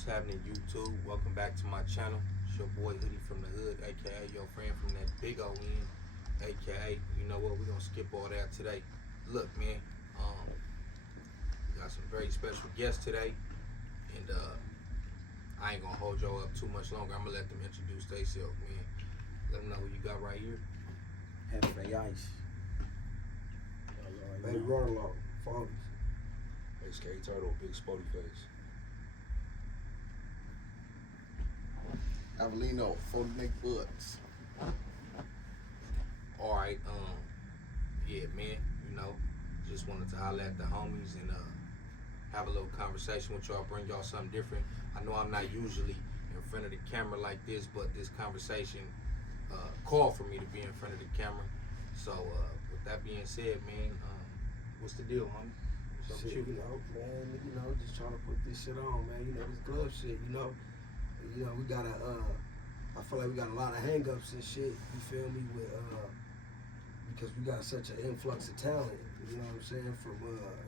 What's happening, YouTube? Welcome back to my channel. It's your boy Hoodie from the hood, aka your friend from that big O end, aka, you know what, we're gonna skip all that today. Look, man, we got some very special guests today, and I ain't gonna hold y'all up too much longer. I'm gonna let them introduce themselves, man. Let them know who you got right here. Heavy Ice. Baby Ronaldo, Phonies. SK Turtle, Big Spotty Face. Avelino, 40 Make Books. All right, yeah, man, you know, just wanted to holler at the homies and have a little conversation with y'all, bring y'all something different. I know I'm not usually in front of the camera like this, but this conversation called for me to be in front of the camera. So with that being said, man, what's the deal, homie? What's up with Shit, you? you know, just trying to put this shit on, man. You know, this glove shit, you know, we gotta, I feel like we got a lot of hang-ups and shit, you feel me, with, because we got such an influx of talent, you know what I'm saying, from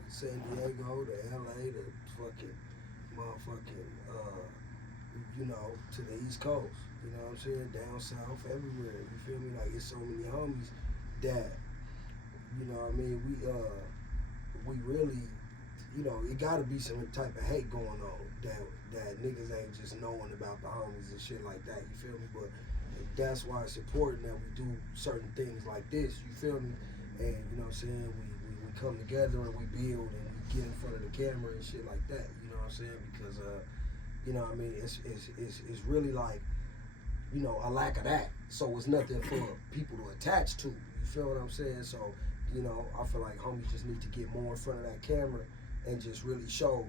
San Diego to LA to fucking motherfucking, you know, to the East Coast, you know what I'm saying, down south, everywhere, you feel me, like, it's so many homies that, you know what I mean, we really, you know, it gotta be some type of hate going on that niggas ain't just knowing about the homies and shit like that, you feel me? But that's why it's important that we do certain things like this, you feel me? And you know what I'm saying, we come together and we build and we get in front of the camera and shit like that, you know what I'm saying? Because you know what I mean, it's really like, you know, a lack of that. So it's nothing for people to attach to. You feel what I'm saying? So, you know, I feel like homies just need to get more in front of that camera and just really show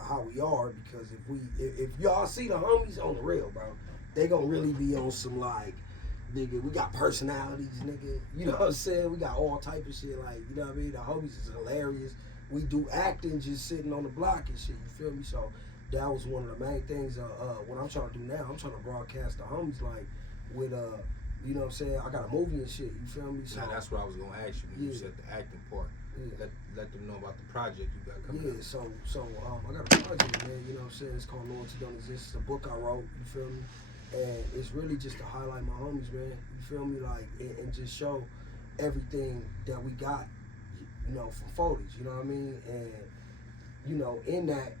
how we are, because if y'all see the homies on the real, bro, they gonna really be on some like, nigga, we got personalities, nigga, you know what I'm saying? We got all type of shit, like, you know what I mean? The homies is hilarious. We do acting just sitting on the block and shit, you feel me? So that was one of the main things. What I'm trying to do now, I'm trying to broadcast the homies like with you know what I'm saying? I got a movie and shit, you feel me? So Now that's what I was gonna ask you when you said the acting part. Yeah. Let them know about the project you got coming Yeah, up. so I got a project, man, you know what I'm saying? It's called Loyalty Don't Exist. It's a book I wrote, you feel me? And it's really just to highlight my homies, man, you feel me? Like, and just show everything that we got, you know, from 40s, you know what I mean? And, you know, in that,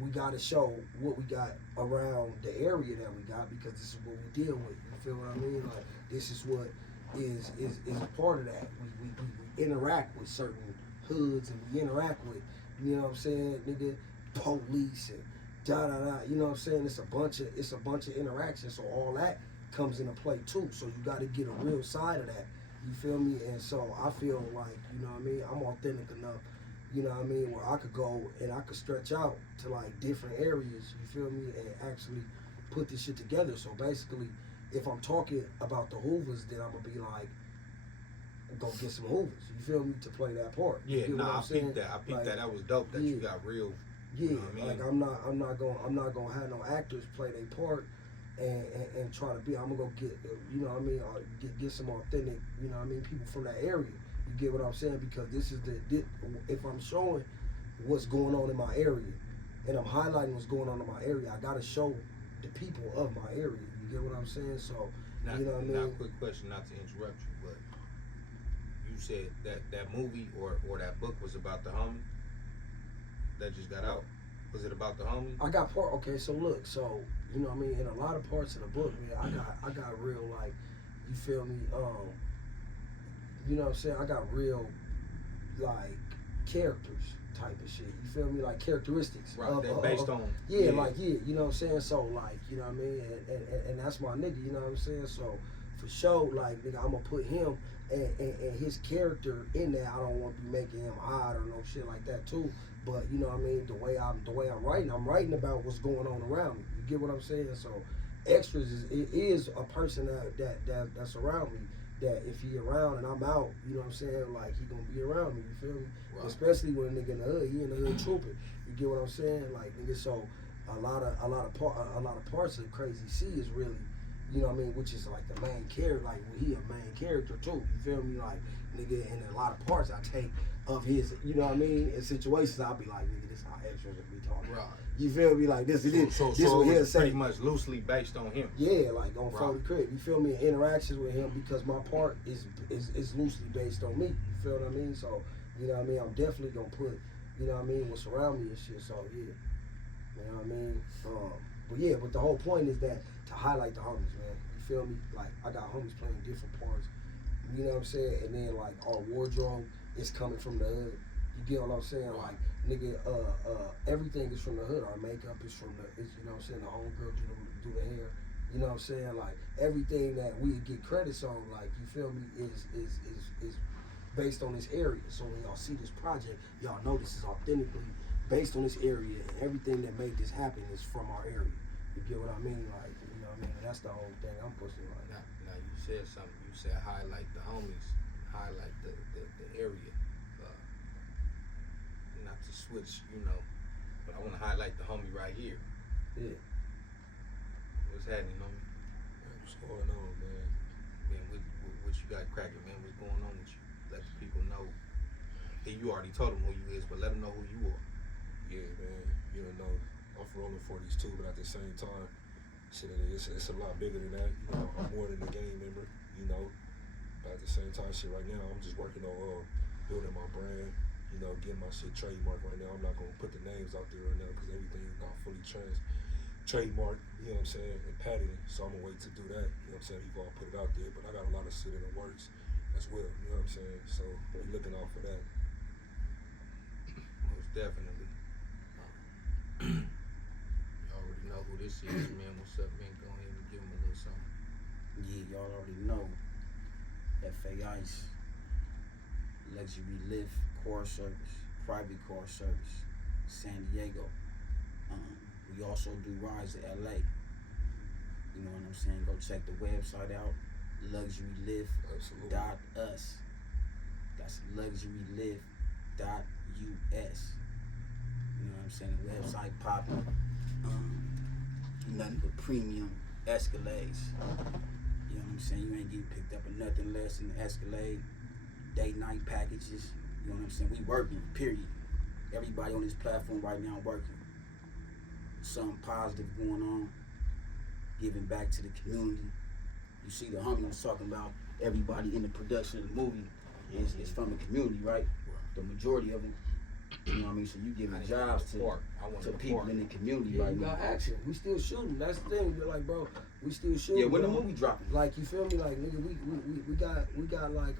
we got to show what we got around the area that we got, because this is what we deal with, you feel what I mean? Like, this is what is a part of that. We interact with certain hoods, and we interact with, you know what I'm saying, nigga, police and da. You know what I'm saying? It's a bunch of interactions. So all that comes into play too. So you got to get a real side of that. You feel me? And so I feel like, you know what I mean, I'm authentic enough, you know what I mean, where I could go and I could stretch out to like different areas, you feel me, and actually put this shit together. So basically, if I'm talking about the Hoovers, then I'm gonna be like, go get some Hoovers, you feel me, to play that part. Yeah, you I peeped that. Like, That was dope that you got real. Yeah, you know what I mean? like I'm not gonna have no actors play their part and try to be. I'm gonna go get, you know what I mean, get some authentic, you know what I mean, people from that area. You get what I'm saying? Because this is if I'm showing what's going on in my area and I'm highlighting what's going on in my area, I gotta show the people of my area. You get what I'm saying? So, you know what I mean? Now, quick question, not to interrupt you, but you said that movie or that book was about the homie that just got out. Was it about the homie? I got part. Okay, so look, so you know what I mean. In a lot of parts of the book, man, I got real, like, you feel me? You know what I'm saying? I got real, like, characters type of shit. You feel me? Like characteristics. Right. That based on. Yeah, like, yeah. You know what I'm saying? So like, you know what I mean? And that's my nigga. You know what I'm saying? So for sure, like, nigga, I'm gonna put him and his character in there. I don't want to be making him odd or no shit like that too. But you know what I mean, the way I'm writing about what's going on around me. You get what I'm saying? So extras is a person that's around me, that if he around and I'm out, you know what I'm saying, like, he gonna be around me, you feel me? Right. Especially when a nigga in the hood, he in the hood trooping. You get what I'm saying? Like, nigga, so a lot of parts of Crazy C is really, you know what I mean, which is like the main character, like, well, he a main character too, you feel me? Like, nigga, in a lot of parts I take of his, you know what I mean, in situations I'll be like, nigga, this how extras and be talking. Right. You feel me? Like this So what it he'll was say. pretty much loosely based on him. Yeah, like on Right. Foley Crib. You feel me? Interactions with him because my part is loosely based on me. You feel what I mean? So, you know what I mean? I'm definitely gonna put, you know what I mean, what's around me and shit. So yeah. You know what I mean? But the whole point is that to highlight the homies, man. You feel me? Like I got homies playing different parts. You know what I'm saying? And then like our wardrobe is coming from the hood. You get what I'm saying? Like nigga, everything is from the hood. Our makeup is from you know what I'm saying? The homegirl do the hair. You know what I'm saying? Like everything that we get credits on, like you feel me, is based on this area. So when y'all see this project, y'all know this is authentically based on this area, and everything that made this happen is from our area. You get what I mean? Like, you know what I mean? And that's the whole thing I'm pushing right now. Now you said something. You said highlight the homies, highlight the area. Not to switch, you know, but I want to highlight the homie right here. Yeah. What's happening, homie? What's going on, man? Man, what you got cracking, man? What's going on with you? Let the people know. Hey, you already told them who you is, but let them know who you are. Yeah, man. You know, I'm from rolling 40s too, but at the same time, shit, it's a lot bigger than that. You know, I'm more than a game member, you know. But at the same time, shit, right now, I'm just working on building my brand. You know, getting my shit trademarked right now. I'm not gonna put the names out there right now because everything is not fully trademarked. You know what I'm saying? And patented. So I'm gonna wait to do that. You know what I'm saying? Before I put it out there. But I got a lot of shit in the works as well. You know what I'm saying? So we're looking out for that. Most definitely. You already know who this is, man. What's up, man? Go ahead and give him a little something. Yeah, y'all already know. F.A. Ice, Luxury Lift, car service, private car service, San Diego. We also do rides to LA. You know what I'm saying? Go check the website out, luxurylift.us. That's luxurylift.us. You know what I'm saying? The website popping. Nothing but premium Escalades. You know what I'm saying? You ain't getting picked up or nothing less than the Escalade. Day night packages. You know what I'm saying? We working, period. Everybody on this platform right now working. Something positive going on. Giving back to the community. You see the homie was talking about everybody in the production of the movie is from the community, right? The majority of it. You know what I mean? So you giving jobs to people in the community Yeah, right you got now. action. We still shooting. That's the thing. We're like, bro, we still shooting. Yeah, when the bro. movie dropping? Like, you feel me? Like, nigga, we got like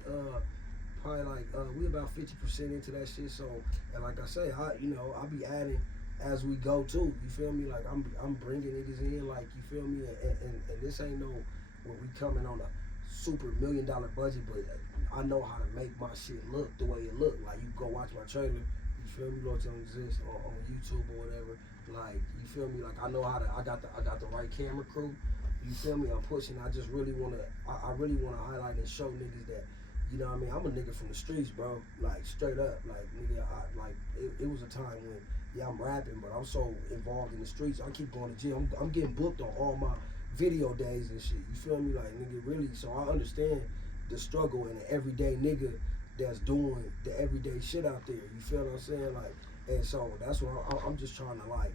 probably like we about 50% into that shit. So, and like I say, I'll be adding as we go too. You feel me? Like I'm bringing niggas in. Like, you feel me? And this ain't no when we coming on a super $1 million budget, but I know how to make my shit look the way it look. Like, you go watch my trailer. You feel me? Look, don't exist on YouTube or whatever. Like, you feel me? Like, I know how to. I got the right camera crew. You feel me? I'm pushing. I just really wanna. I really wanna highlight and show niggas that. You know what I mean? I'm a nigga from the streets, bro. Like, straight up. Like, nigga, it was a time when, yeah, I'm rapping, but I'm so involved in the streets. I keep going to gym. I'm getting booked on all my video days and shit. You feel me? Like, nigga, really. So I understand the struggle and the everyday nigga that's doing the everyday shit out there. You feel what I'm saying? Like, and so that's what I'm just trying to, like,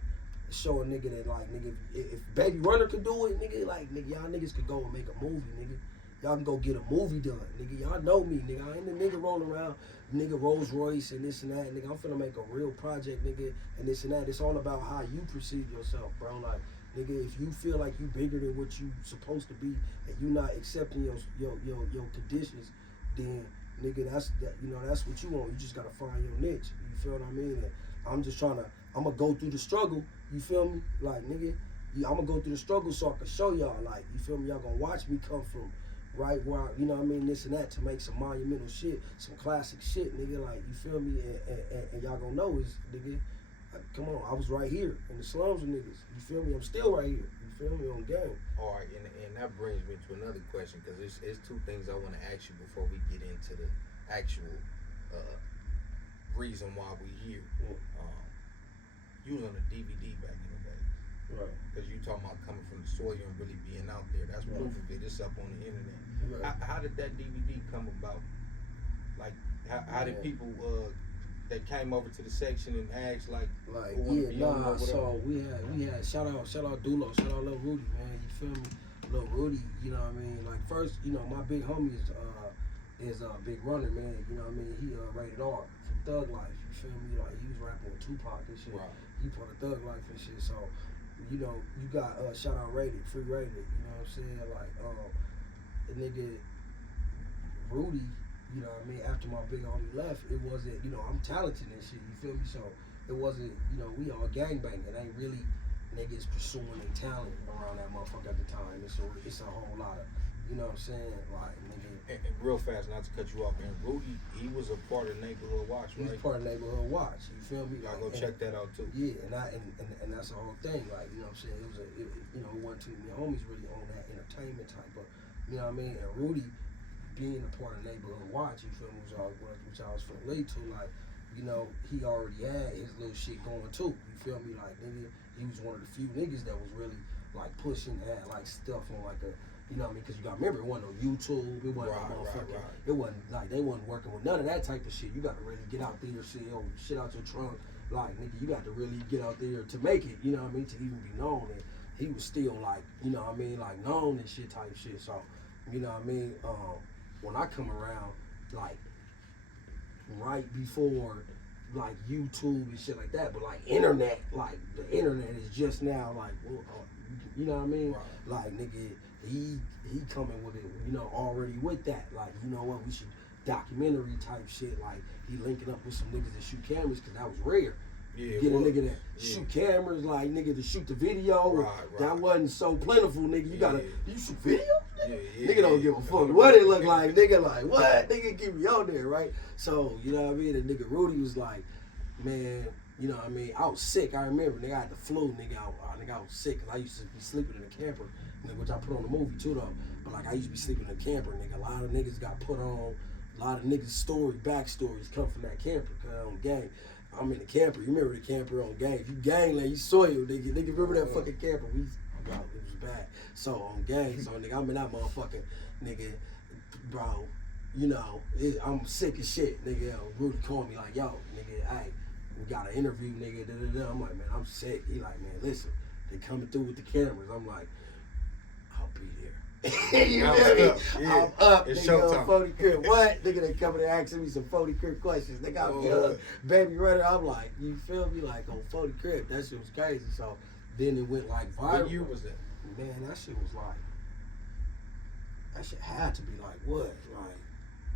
show a nigga that, like, nigga, if Baby Runner could do it, nigga, like, nigga, y'all niggas could go and make a movie, nigga. Y'all can go get a movie done, nigga. Y'all know me, nigga. I ain't the nigga rolling around, nigga, Rolls Royce and this and that, nigga. I'm finna make a real project, nigga, and this and that. It's all about how you perceive yourself, bro. Like, nigga, if you feel like you bigger than what you supposed to be and you not accepting your conditions, then, nigga, that's what you want. You just gotta find your niche. You feel what I mean? And I'm just trying to, I'm gonna go through the struggle. You feel me? Like, nigga, I'm gonna go through the struggle so I can show y'all. Like, you feel me? Y'all gonna watch me come from right where you know what I mean, this and that, to make some monumental shit, some classic shit, nigga. Like, you feel me? And y'all gonna know is, nigga, come on, I was right here in the slums with niggas. You feel me? I'm still right here. You feel me? On game. All right, and that brings me to another question, because it's two things I want to ask you before we get into the actual reason why we here. You was on the DVD back in the day. Right. Because you talking about coming from the soil and really being out there. That's proof of it. It's up on the internet. Right. How did that DVD come about? Like, how did people that came over to the section and asked like who wanna yeah, be on or nah. whatever? So we had shout out Dulo, shout out Lil Rudy, man. You feel me? Lil Rudy, you know what I mean? Like first, you know, my big homie is a big runner, man. You know what I mean? He rated R from Thug Life. You feel me? Like he was rapping with Tupac and shit. Right. He part of Thug Life and shit. So, you know, you got shout out Rated, free Rated. You know what I'm saying? Like the nigga Rudy. You know what I mean? After my big homie left, it wasn't, you know, I'm talented and shit, you feel me? So it wasn't, you know, we all gangbanging. It ain't really niggas pursuing their talent around that motherfucker at the time. It's a whole lot of, you know what I'm saying? Like, nigga. And real fast, not to cut you off, and Rudy, he was a part of Neighborhood Watch, right? He's part of Neighborhood Watch, you feel me? Y'all go check that out too. Yeah, and that's the whole thing. Like, you know what I'm saying? You know, it wasn't too many homies really on that entertainment type, but, you know what I mean? And Rudy, being a part of Neighborhood Watch, you feel me, which I was finna lead to, like, you know, he already had his little shit going too. You feel me? Like, nigga, he was one of the few niggas that was really like pushing, had like stuff on like a, you know what I mean? Because you got to remember, it wasn't no YouTube, it wasn't no motherfucking, it wasn't like, they wasn't working with none of that type of shit. You got to really get out there, shit out your trunk. Like, nigga, you got to really get out there to make it, you know what I mean? To even be known. And he was still like, you know what I mean? Like, known and shit type shit. So, you know what I mean? When I come around, like, right before, like, YouTube and shit like that, but, like, internet, like, the internet is just now, like, you know what I mean? Right. Like, nigga, he coming with it, you know, already with that. Like, you know what, we should documentary type shit. Like, he linking up with some niggas that shoot cameras, because that was rare. Yeah, get a nigga that shoot cameras, like, nigga to shoot the video. Right. That wasn't so plentiful, nigga. You gotta, you shoot video? Yeah, nigga don't give a fuck what it look like. Nigga like, what? Nigga keep me on there, right? So, you know what I mean? The nigga Rudy was like, man, you know what I mean? I was sick. I remember, nigga, I had the flu, nigga. I was sick, because I used to be sleeping in a camper, which I put on the movie too, though. But, like, I used to be sleeping in a camper, nigga. A lot of niggas got put on. A lot of niggas' backstories come from that camper, cause on gang. I'm in the camper. You remember the camper on gang? If you gangland, you soiled, nigga. Nigga, remember that fucking camper? It was bad. So on gang, so nigga, I'm in that motherfucking nigga, bro. You know, I'm sick as shit, nigga. Rudy called me like, yo, nigga, hey, we got an interview, nigga. Da-da-da. I'm like, man, I'm sick. He like, man, listen, they coming through with the cameras. I'm like, I'll be there. You feel me? I'm up, it's nigga, on 40 crib. What? Nigga, they coming and asking me some 40 crib questions. Nigga, I'm young, baby runner. I'm like, you feel me? Like, on 40 crib. That shit was crazy. So then it went like viral. What year was that? Man, that shit was like, that shit had to be like what?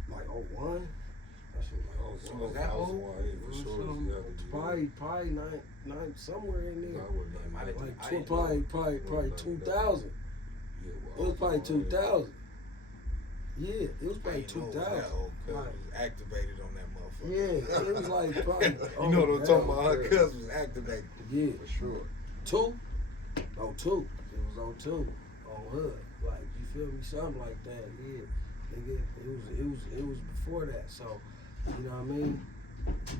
Like 01? That shit was like, was that old? Probably nine, somewhere in there. Like, probably 2000. It was probably 2000. Yeah, it was probably 2000. It was activated on that motherfucker. Yeah, it was like probably. You know what I'm talking about? Her cousin was activated. Yeah, for sure. 02. It was 02 on Hood. Like, you feel me? Something like that. Yeah, nigga. It was before that. So, you know what I mean?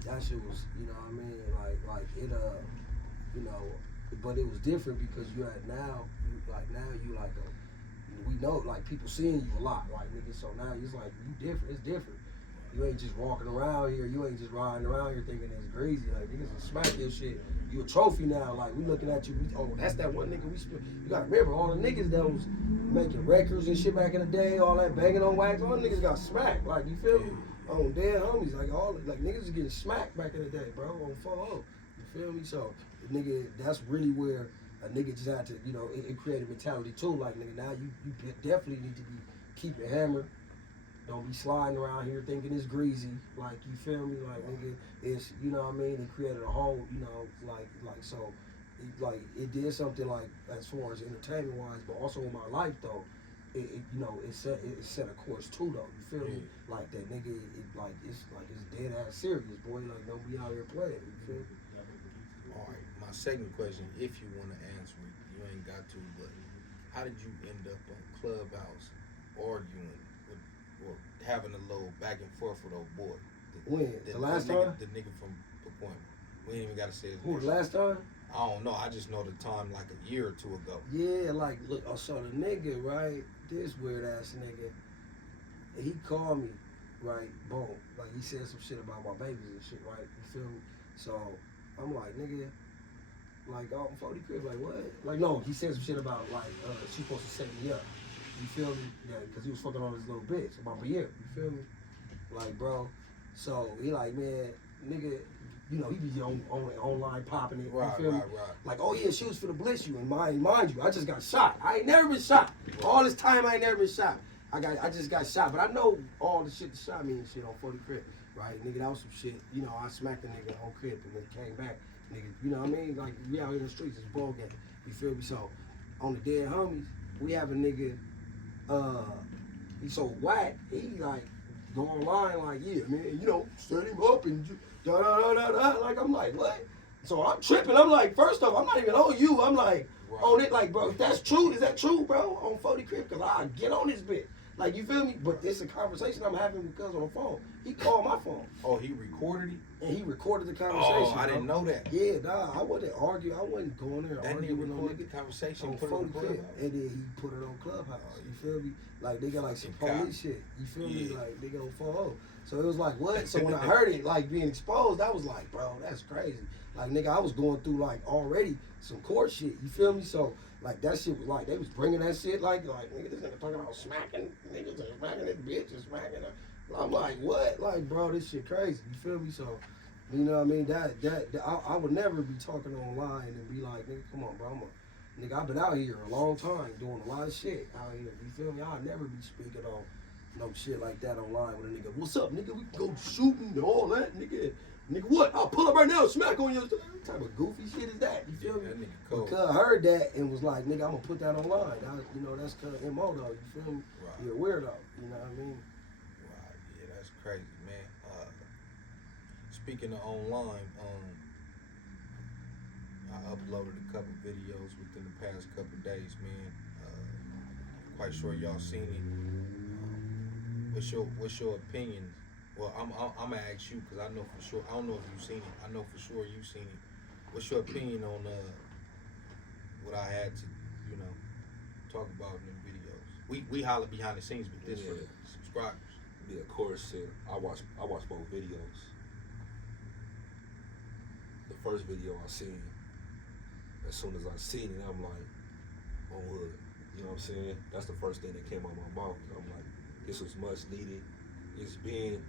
That shit was, you know what I mean? Like it you know, but it was different because you had now you like we know, like, people seeing you a lot, like, nigga, so now it's like, you different, it's different. You ain't just walking around here, you ain't just riding around here thinking it's greasy, like, niggas will smack your shit. You a trophy now, like, we looking at you, that's that one nigga you gotta remember, all the niggas that was making records and shit back in the day, all that banging on wax, all the niggas got smacked, like, you feel me? On dead homies, like, niggas was getting smacked back in the day, bro, on 4-0, you feel me? So, nigga, that's really where a nigga just had to, you know, it created mentality too. Like, nigga, now you definitely need to be keep it hammered. Don't be sliding around here thinking it's greasy. Like, you feel me? Like, nigga, it's, you know what I mean? It created a whole, you know, like so, it did something like as far as entertainment wise, but also in my life though. It you know, it set a course too though. You feel me? Like that nigga, it's dead ass serious, boy. Like, don't be out here playing. You feel me? All right, my second question, if you want to answer it, you ain't got to, but how did you end up on Clubhouse arguing with, or having a little back and forth with old boy? The last time? The nigga from Pacoima. We ain't even got to say his name. Who, the last time? I don't know. I just know the time like a year or two ago. Yeah, like, look, so the nigga, right, this weird ass nigga, he called me right? Boom. Like he said some shit about my babies and shit, right? You feel me? So I'm like, nigga, like, oh, I'm 40 crib, like what? Like, no, he said some shit about like she's supposed to set me up. You feel me? Yeah, because he was fucking on this little bitch about a year. You feel me? Like, bro. So he like, man, nigga, you know, he be online popping it. Right, you feel me? right. Like, oh yeah, she was finna blitz you, and mind you, I just got shot. I ain't never been shot. All this time, I ain't never been shot. I just got shot, but I know all the shit that shot me and shit on 40 crib, right? Nigga, that was some shit. You know, I smacked the nigga on crib and then came back. Nigga, you know what I mean? Like, we out here in the streets, it's ball game. You feel me? So, on the dead homies, we have a nigga, he's so whack, he like, go online like, yeah, man, you know, set him up and da-da-da-da-da. Like, I'm like, what? So I'm tripping. I'm like, first off, I'm not even on you. I'm like, on it, like, bro, if that's true, is that true, bro? On 40 crib, because I get on this bitch. Like, you feel me? But it's a conversation I'm having with cuz on the phone. He called my phone. Oh, he recorded it? And he recorded the conversation. Oh, I didn't know that. Yeah, nah, I wasn't arguing. I wasn't going there That arguing nigga with no recorded nigga. the conversation On and put it on 40 crib. Clubhouse? And then he put it on Clubhouse. You feel me? Like, they got like some Fucking police shit. You feel me? Yeah. Like, they go 4-0. So it was like, what? So when I heard it, like, being exposed, I was like, bro, that's crazy. Like, nigga, I was going through, like, already some court shit. You feel me? So, like, that shit was like, they was bringing that shit, like, nigga, this nigga talking about smacking niggas and smacking this bitch and smacking her. I'm like, what? Like, bro, this shit crazy. You feel me? So, you know what I mean? That I would never be talking online and be like, nigga, come on, bro. Nigga, I've been out here a long time doing a lot of shit out here. You feel me? I'll never be speaking on no shit like that online with a nigga. What's up, nigga? We can go shooting and all that, nigga. Nigga, what? I'll pull up right now and smack on you. What type of goofy shit is that? You feel me? That nigga cold. Because I heard that and was like, nigga, I'm gonna put that online. You know, that's cause MO though. You feel me? Right. You're a weirdo. You know what I mean? Right, yeah, that's crazy, man. Speaking of online, I uploaded a couple videos within the past couple days, man. Quite sure y'all seen it. What's your opinion? Well, I'm gonna ask you because I know for sure. I don't know if you've seen it. I know for sure you've seen it. What's your opinion on what I had to, you know, talk about in the videos? We holler behind the scenes with this for the subscribers. Yeah, of course. I watched both videos. The first video I seen, as soon as I seen it, I'm like, on wood. You know what I'm saying? That's the first thing that came out of my mouth. I'm like, this was much needed. It's been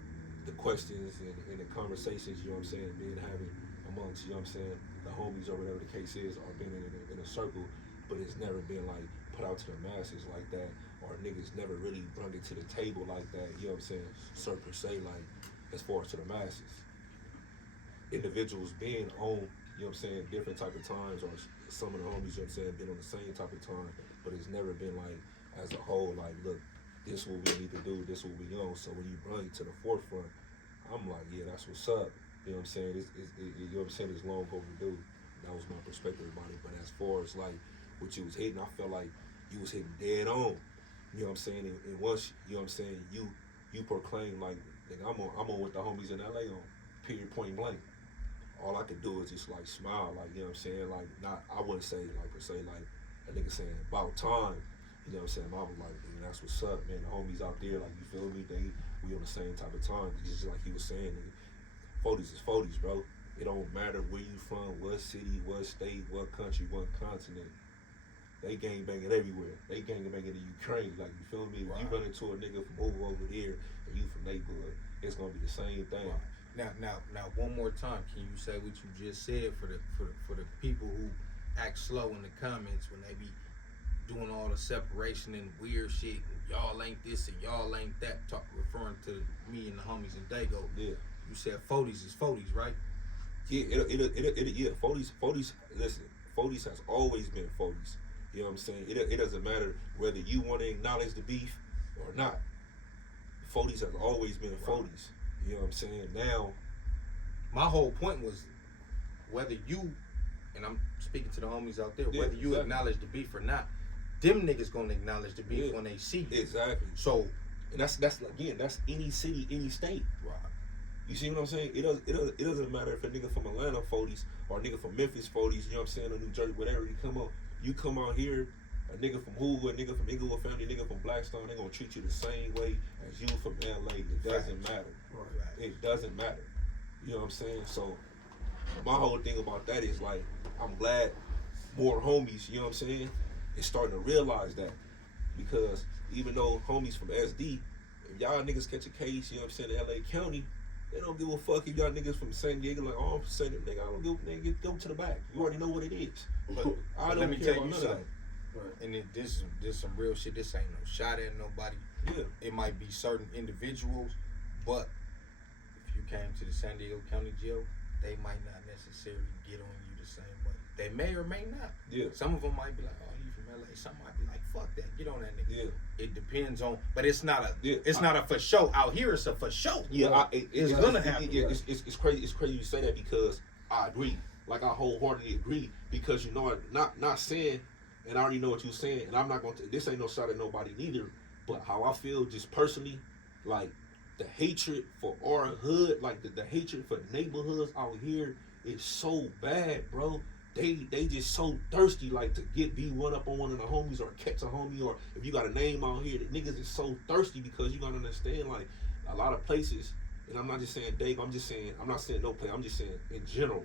the questions and the conversations, you know what I'm saying, being having amongst, you know what I'm saying, the homies or whatever the case is, or being in a circle, but it's never been like put out to the masses like that, or niggas never really brought it to the table like that, you know what I'm saying, per se, like, as far as to the masses. Individuals being on, you know what I'm saying, different type of times, or some of the homies, you know what I'm saying, been on the same type of time, but it's never been like, as a whole, like, look, this what we need to do, this what we on. So when you bring it to the forefront, I'm like, yeah, that's what's up. You know what I'm saying? You know what I'm saying? It's long overdue. That was my perspective about it. But as far as like what you was hitting, I felt like you was hitting dead on. You know what I'm saying? And once, you know what I'm saying, you proclaim like, nigga, I'm on with the homies in LA on period point blank. All I could do is just like smile, like, you know what I'm saying? Like, not, I wouldn't say like per se like a nigga saying about time. You know what I'm saying? I was like, man, that's what's up, man. The homies out there, like, you feel me? We on the same type of time. It's just like he was saying, nigga. 40s is 40s, bro. It don't matter where you from, what city, what state, what country, what continent. They gang banging everywhere. They gang banging in Ukraine. Like, you feel me? When you run into a nigga from over there and you from neighborhood, it's gonna be the same thing. Right. Now, one more time, can you say what you just said for the people who act slow in the comments when they be doing all the separation and weird shit, and y'all ain't this and y'all ain't that, referring to me and the homies in Dago. Yeah. You said 40s is 40s, right? Yeah, yeah, 40s, listen, 40s has always been 40s. You know what I'm saying? It doesn't matter whether you want to acknowledge the beef or not. 40s has always been 40s. You know what I'm saying? Now, my whole point was whether you, and I'm speaking to the homies out there, whether you acknowledge the beef or not, them niggas gonna acknowledge the beef when they see you. Exactly. So, and that's again, that's any city, any state. Right. You see what I'm saying? It doesn't matter if a nigga from Atlanta 40s or a nigga from Memphis 40s, you know what I'm saying, or New Jersey, whatever, you come out here, a a nigga from Hoover, a nigga from Inglewood family, a nigga from Blackstone, they gonna treat you the same way as you from LA. It doesn't matter. Right. It doesn't matter. You know what I'm saying? So my whole thing about that is like, I'm glad more homies, you know what I'm saying, is starting to realize that. Because even though homies from SD, if y'all niggas catch a case, you know what I'm saying, in LA County, they don't give a fuck if y'all niggas from San Diego, like, oh, I'm from San Diego, nigga, I don't give a nigga, go to the back. You already know what it is. But I let don't me care tell about you none of something. Right. And this some real shit. This ain't no shot at nobody. Yeah. It might be certain individuals, but if you came to the San Diego County Jail, they might not necessarily get on you the same way. They may or may not. Yeah. Some of them might be like, oh, he from LA. Some might be like, fuck that, get on that nigga. Yeah. It depends on, but it's not a, Yeah. it's not a for show. Out here, it's a for show. Yeah, It's gonna happen. Yeah, it's crazy. It's crazy you say that because I agree. Like I wholeheartedly agree because you know, not saying, and I already know what you're saying, and I'm not going to. This ain't no shot at nobody neither. But how I feel just personally, like the hatred for our hood, like the hatred for neighborhoods out here is so bad, bro. They just so thirsty, like to be one up on one of the homies or catch a homie, or if you got a name out here, the niggas is so thirsty because you gotta understand, like a lot of places, and I'm not just saying Dago, I'm not saying no place, I'm just saying in general,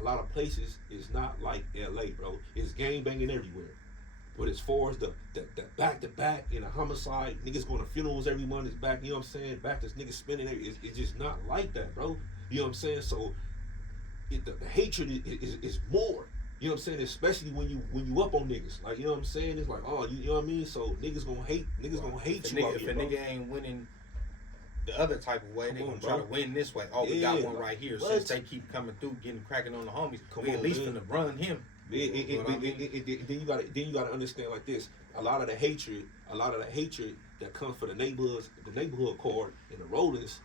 a lot of places is not like LA, bro. It's gang banging everywhere. But as far as the back to back in a homicide, niggas going to funerals every month is back, you know what I'm saying? Back to niggas spending it's just not like that, bro. You know what I'm saying? So the hatred is more. You know what I'm saying? Especially when you up on niggas. Like, you know what I'm saying? It's like, oh, you know what I mean? So niggas gonna hate you out here, If a nigga ain't winning the other type of way, they gonna try to win this way. Oh, we got one right here. Since they keep coming through, cracking on the homies, we at least finna run him. Then you gotta understand like this. A lot of the hatred that comes for the neighborhood card and the rollers,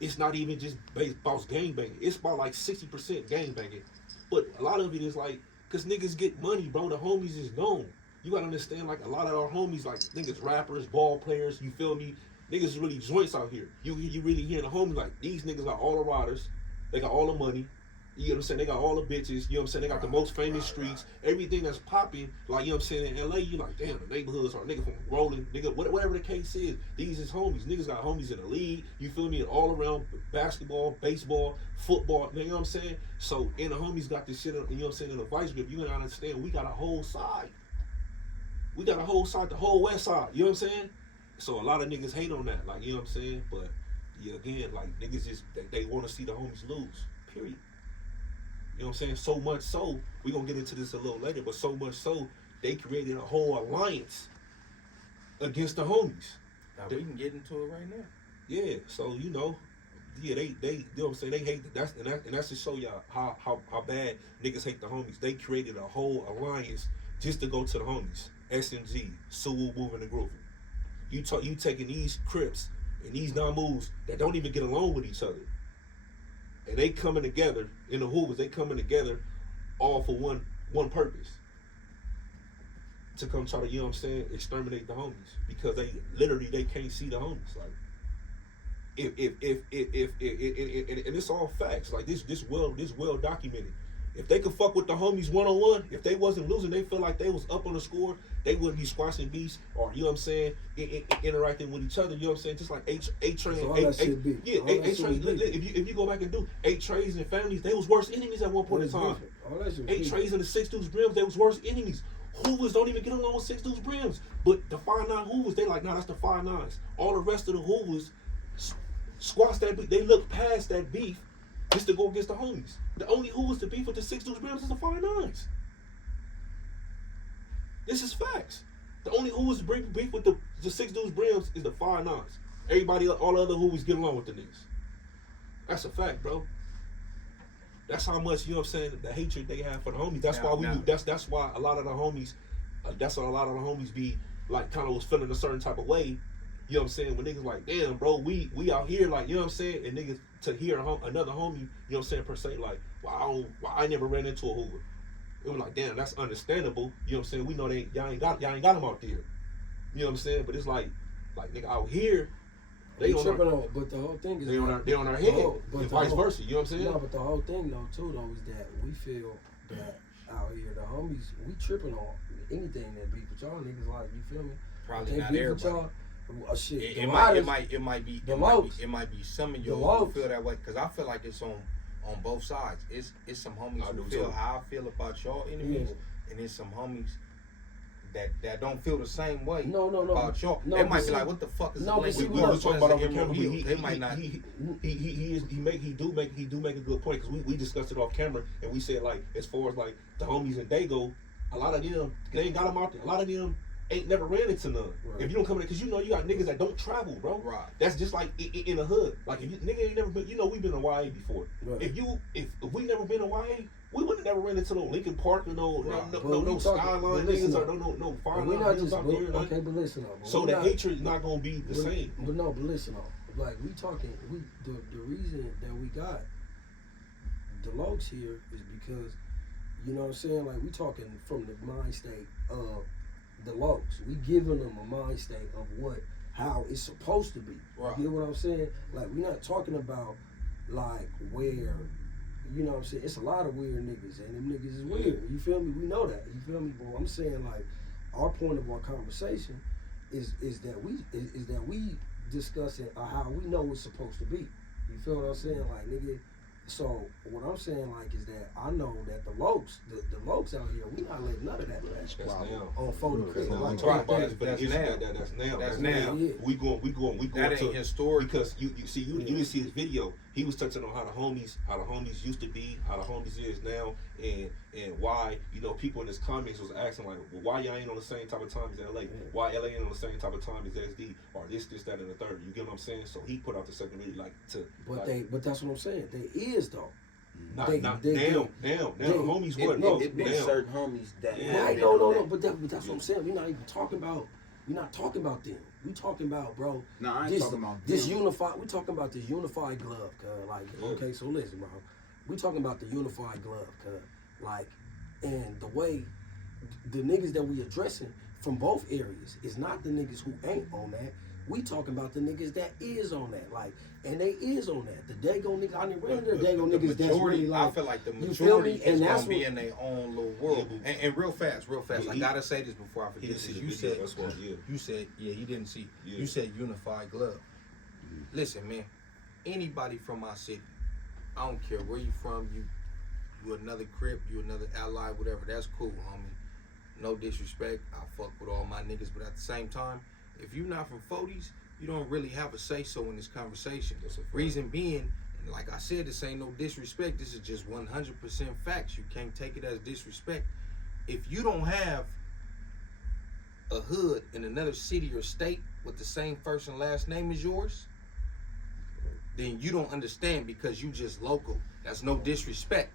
it's not even just based about gang banging. It's about like 60% gang banging. But a lot of it is like, cause niggas get money, bro. The homies is known. You gotta understand, like a lot of our homies, like niggas rappers, ball players, you feel me? Niggas is really joints out here. You really hear the homies like these niggas got all the riders, they got all the money. You know what I'm saying? They got all the bitches, you know what I'm saying? They got the most famous streets, everything that's popping. Like, you know what I'm saying? In LA, you like, damn, the neighborhoods are nigga from rolling, nigga, whatever the case is, these is homies. Niggas got homies in the league, you feel me? All around basketball, baseball, football, you know what I'm saying? So, and the homies got this shit, you know what I'm saying, in the vice grip. You gotta understand, we got a whole side. We got a whole side, the whole west side, you know what I'm saying? So, a lot of niggas hate on that, like, you know what I'm saying? But, yeah, again, like, niggas just, they want to see the homies lose, period. You know what I'm saying? So much so, we're going to get into this a little later, but so much so, they created a whole alliance against the homies. Now, we can get into it right now. Yeah, so, you know, yeah, they you know what I'm saying? They hate and that's to show y'all how bad niggas hate the homies. They created a whole alliance just to go to the homies. SMG, Sewell moving and grooving. You taking these Crips and these non-moves that don't even get along with each other. And they coming together in the Hoovers. They coming together all for one purpose. To come try to, you know what I'm saying, exterminate the homies because they can't see the homies. Like if and it's all facts. Like this well documented. If they could fuck with the homies one-on-one, if they wasn't losing, they feel like they was up on the score, they wouldn't be squashing beats or, you know what I'm saying, interacting with each other, you know what I'm saying, just like A-Train. A-Train, if you go back and do 8 Trays and families, they was worse enemies at one point in time. 8 Trays and the 6 Dudes Brims, they was worse enemies. Hoovers don't even get along with 6 Dudes Brims, but the 5'9" Hoovers, they like, nah, that's the 5'9s. All the rest of the Hoovers squash that beef, they look past that beef just to go against the homies. The only Hoovers to beef with the 6 Dudes Brims is the 5'9s. This is facts. The only Hoovers to beef with the 6 Dudes Brims is the 5'9s. Everybody, all the other Hoovers get along with the niggas. That's a fact, bro. That's how much, you know what I'm saying, the hatred they have for the homies. That's that's why a lot of the homies, be like kind of was feeling a certain type of way. You know what I'm saying? When niggas like, damn, bro, we out here, like, you know what I'm saying? And niggas to hear another homie, you know what I'm saying, per se, like, well, I never ran into a Hoover. It was like, damn, that's understandable. You know what I'm saying? We know y'all ain't got them out there. You know what I'm saying? But it's like nigga out here, they on tripping on, but the whole thing is they on our head, and vice versa. You know what I'm saying? No, but the whole thing though too though is that we feel that out here the homies we tripping on. anything that beef with y'all niggas. Like, you feel me? Probably They not beef with everybody. y'all. Shit, It might be some of you who feel that way, because I feel like it's on both sides. It's some homies who feel how I feel about y'all enemies, and there's some homies that don't feel the same way about y'all. No, they might see, be like, what the fuck is no, the link? see, We were talking about off camera. They might not. He do make a good point, because we discussed it off camera, and we said, like, as far as like the homies in Dago, a lot of them, they ain't got them out there. A lot of them ain't never ran into none. Right. If you don't come in, because you know you got niggas that don't travel, bro. Right. That's just like in the hood. Like, if you nigga ain't never been, you know, we've been to YA before. Right. If we never been to YA, we would have never ran into no Lincoln Park or no Skyline niggas or no fire line niggas out there. Okay, but listen up. So the hatred is not gonna be the same. But listen up. Like, the reason that we got the Lokes here is because, you know what I'm saying? Like, we talking from the mind state of the Lokes. We giving them a mind state of how it's supposed to be. Right. You get what I'm saying? Like, we're not talking about like where, you know what I'm saying? It's a lot of weird niggas, and them niggas is weird. You feel me? We know that. You feel me? But I'm saying, like, our point of our conversation is that we discussing how we know it's supposed to be. You feel what I'm saying? Like, nigga. So what I'm saying, like, is that I know that the Lokes out here, we not letting none of that on photo crib. That's now. That's now. Yeah. We going that ain't to historic, because you didn't see his video. He was touching on how the homies used to be, how the homies is now, and why, you know, people in his comments was asking, like, well, why y'all ain't on the same type of time as LA? Why LA ain't on the same type of time as SD, or this, that, and the third? You get what I'm saying? So he put out the second video, like, to. But that's what I'm saying. They is though. Now, homies what? It been certain homies that. Right, no. But that's what I'm saying. We're not even talking about. We're not talking about them. We talking about, bro. No, I ain't talking about this them. unified. We talking about this unified glove, cuz. Like, okay, so listen, bro. We talking about the unified glove, cuz. Like, and the way the niggas that we addressing from both areas is not the niggas who ain't on that. We talking about the niggas that is on that, like, and they is on that. The Dago niggas, I didn't run into the Dago niggas that's really like. I feel like the you feel me? majority And is that's gonna be in their own little world. Yeah, and real fast, I gotta say this before I forget this. You said, he didn't see. Yeah. You said unified glove. Listen, man, anybody from my city, I don't care where you from, you another Crip, you another ally, whatever, that's cool, homie. No disrespect, I fuck with all my niggas, but at the same time, if you not from 40s, you don't really have a say-so in this conversation. Reason being, and like I said, this ain't no disrespect, this is just 100% facts. You can't take it as disrespect. If you don't have a hood in another city or state with the same first and last name as yours, then you don't understand, because you just local. That's no disrespect.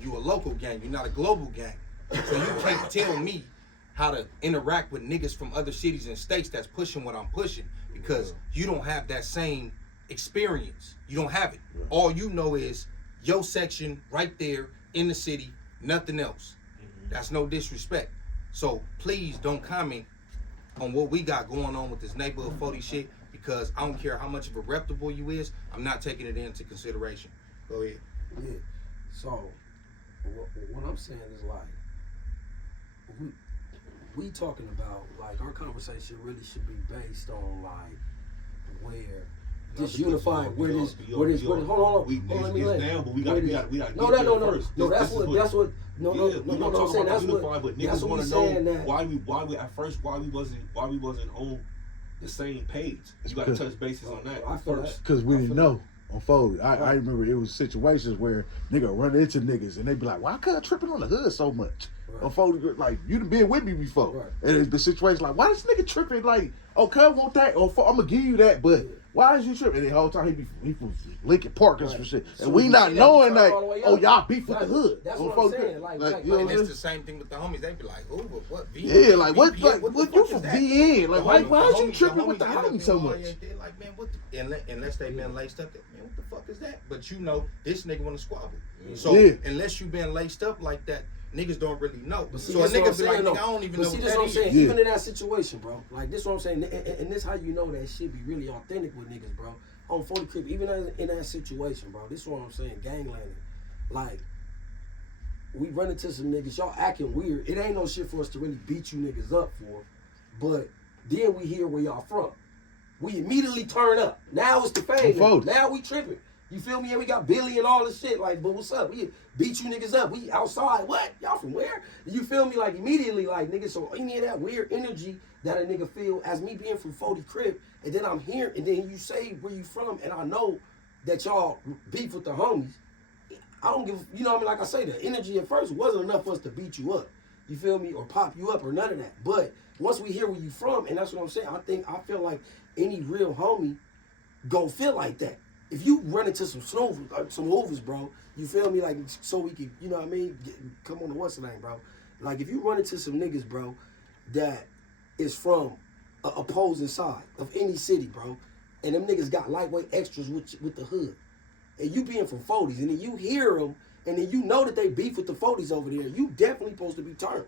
You a local gang, you're not a global gang. So you can't tell me how to interact with niggas from other cities and states that's pushing what I'm pushing, because you don't have that same experience. You don't have it. All you know is your section right there in the city, nothing else. That's no disrespect. So please don't comment on what we got going on with this neighborhood 40 shit, because I don't care how much of a reputable you is, I'm not taking it into consideration. Go ahead. Yeah. So what I'm saying is, like, we talking about, like, our conversation really should be based on, like, where this unified, hold on, let me let. Now, but we got. No, that's what. I'm saying that's what. But That's niggas what want he's to know saying. That why we at first why we wasn't on the same page. You got to touch bases on that first. Because we didn't know on Folded. I remember it was situations where nigga run into niggas and they be like, why can't I tripping on the hood so much? Right. On Folded, like, you done been with me before. Right. And it's the situation like, why this nigga tripping? Like, okay, I want that. Or I'm going to give you that, but why is you tripping? And the whole time he from Lincoln Park and some shit. So and we not knowing that, y'all beef with That's- the hood. that's on what I'm Folded. saying, like, you know And what I'm it's saying? the same thing with the homies. They be like, "Ooh, what? Yeah, like what the you fuck from is that?" VN? Like, why is you homies- tripping with the homies homies so much? They like, man, what? Unless they been laced up, man, what the fuck is that? But you know, this nigga want to squabble. So unless you been laced up like that, niggas don't really know. But see, So a this what I'm nigga be like, saying, nigga, though. I don't even But know see, what this that what I'm is. saying. Yeah. Even in that situation, bro. Like, this what I'm saying. And this how you know that shit be really authentic with niggas, bro. On 40 Crip, even in that situation, bro. This is what I'm saying. Ganglanding. Like, we run into some niggas, y'all acting weird. It ain't no shit for us to really beat you niggas up for, but then we hear where y'all from. We immediately turn up. Now it's the fame. Now we tripping. You feel me? And we got Billy and all this shit. Like, but what's up? We beat you niggas up. We outside. What? Y'all from where? You feel me? Like, immediately, like, niggas, so any of that weird energy that a nigga feel as me being from 40 Crib, and then I'm here, and then you say where you from, and I know that y'all beef with the homies. I don't give, you know what I mean? Like I say, the energy at first wasn't enough for us to beat you up. You feel me? Or pop you up or none of that. But once we hear where you from, and that's what I'm saying, I feel like any real homie gon' feel like that. If you run into some hoovers, bro, you feel me? Like, so we can, you know what I mean? Come on to what's the name, bro? Like, if you run into some niggas, bro, that is from a opposing side of any city, bro, and them niggas got lightweight extras with the hood, and you being from 40s, and then you hear them, and then you know that they beef with the 40s over there, you definitely supposed to be turned.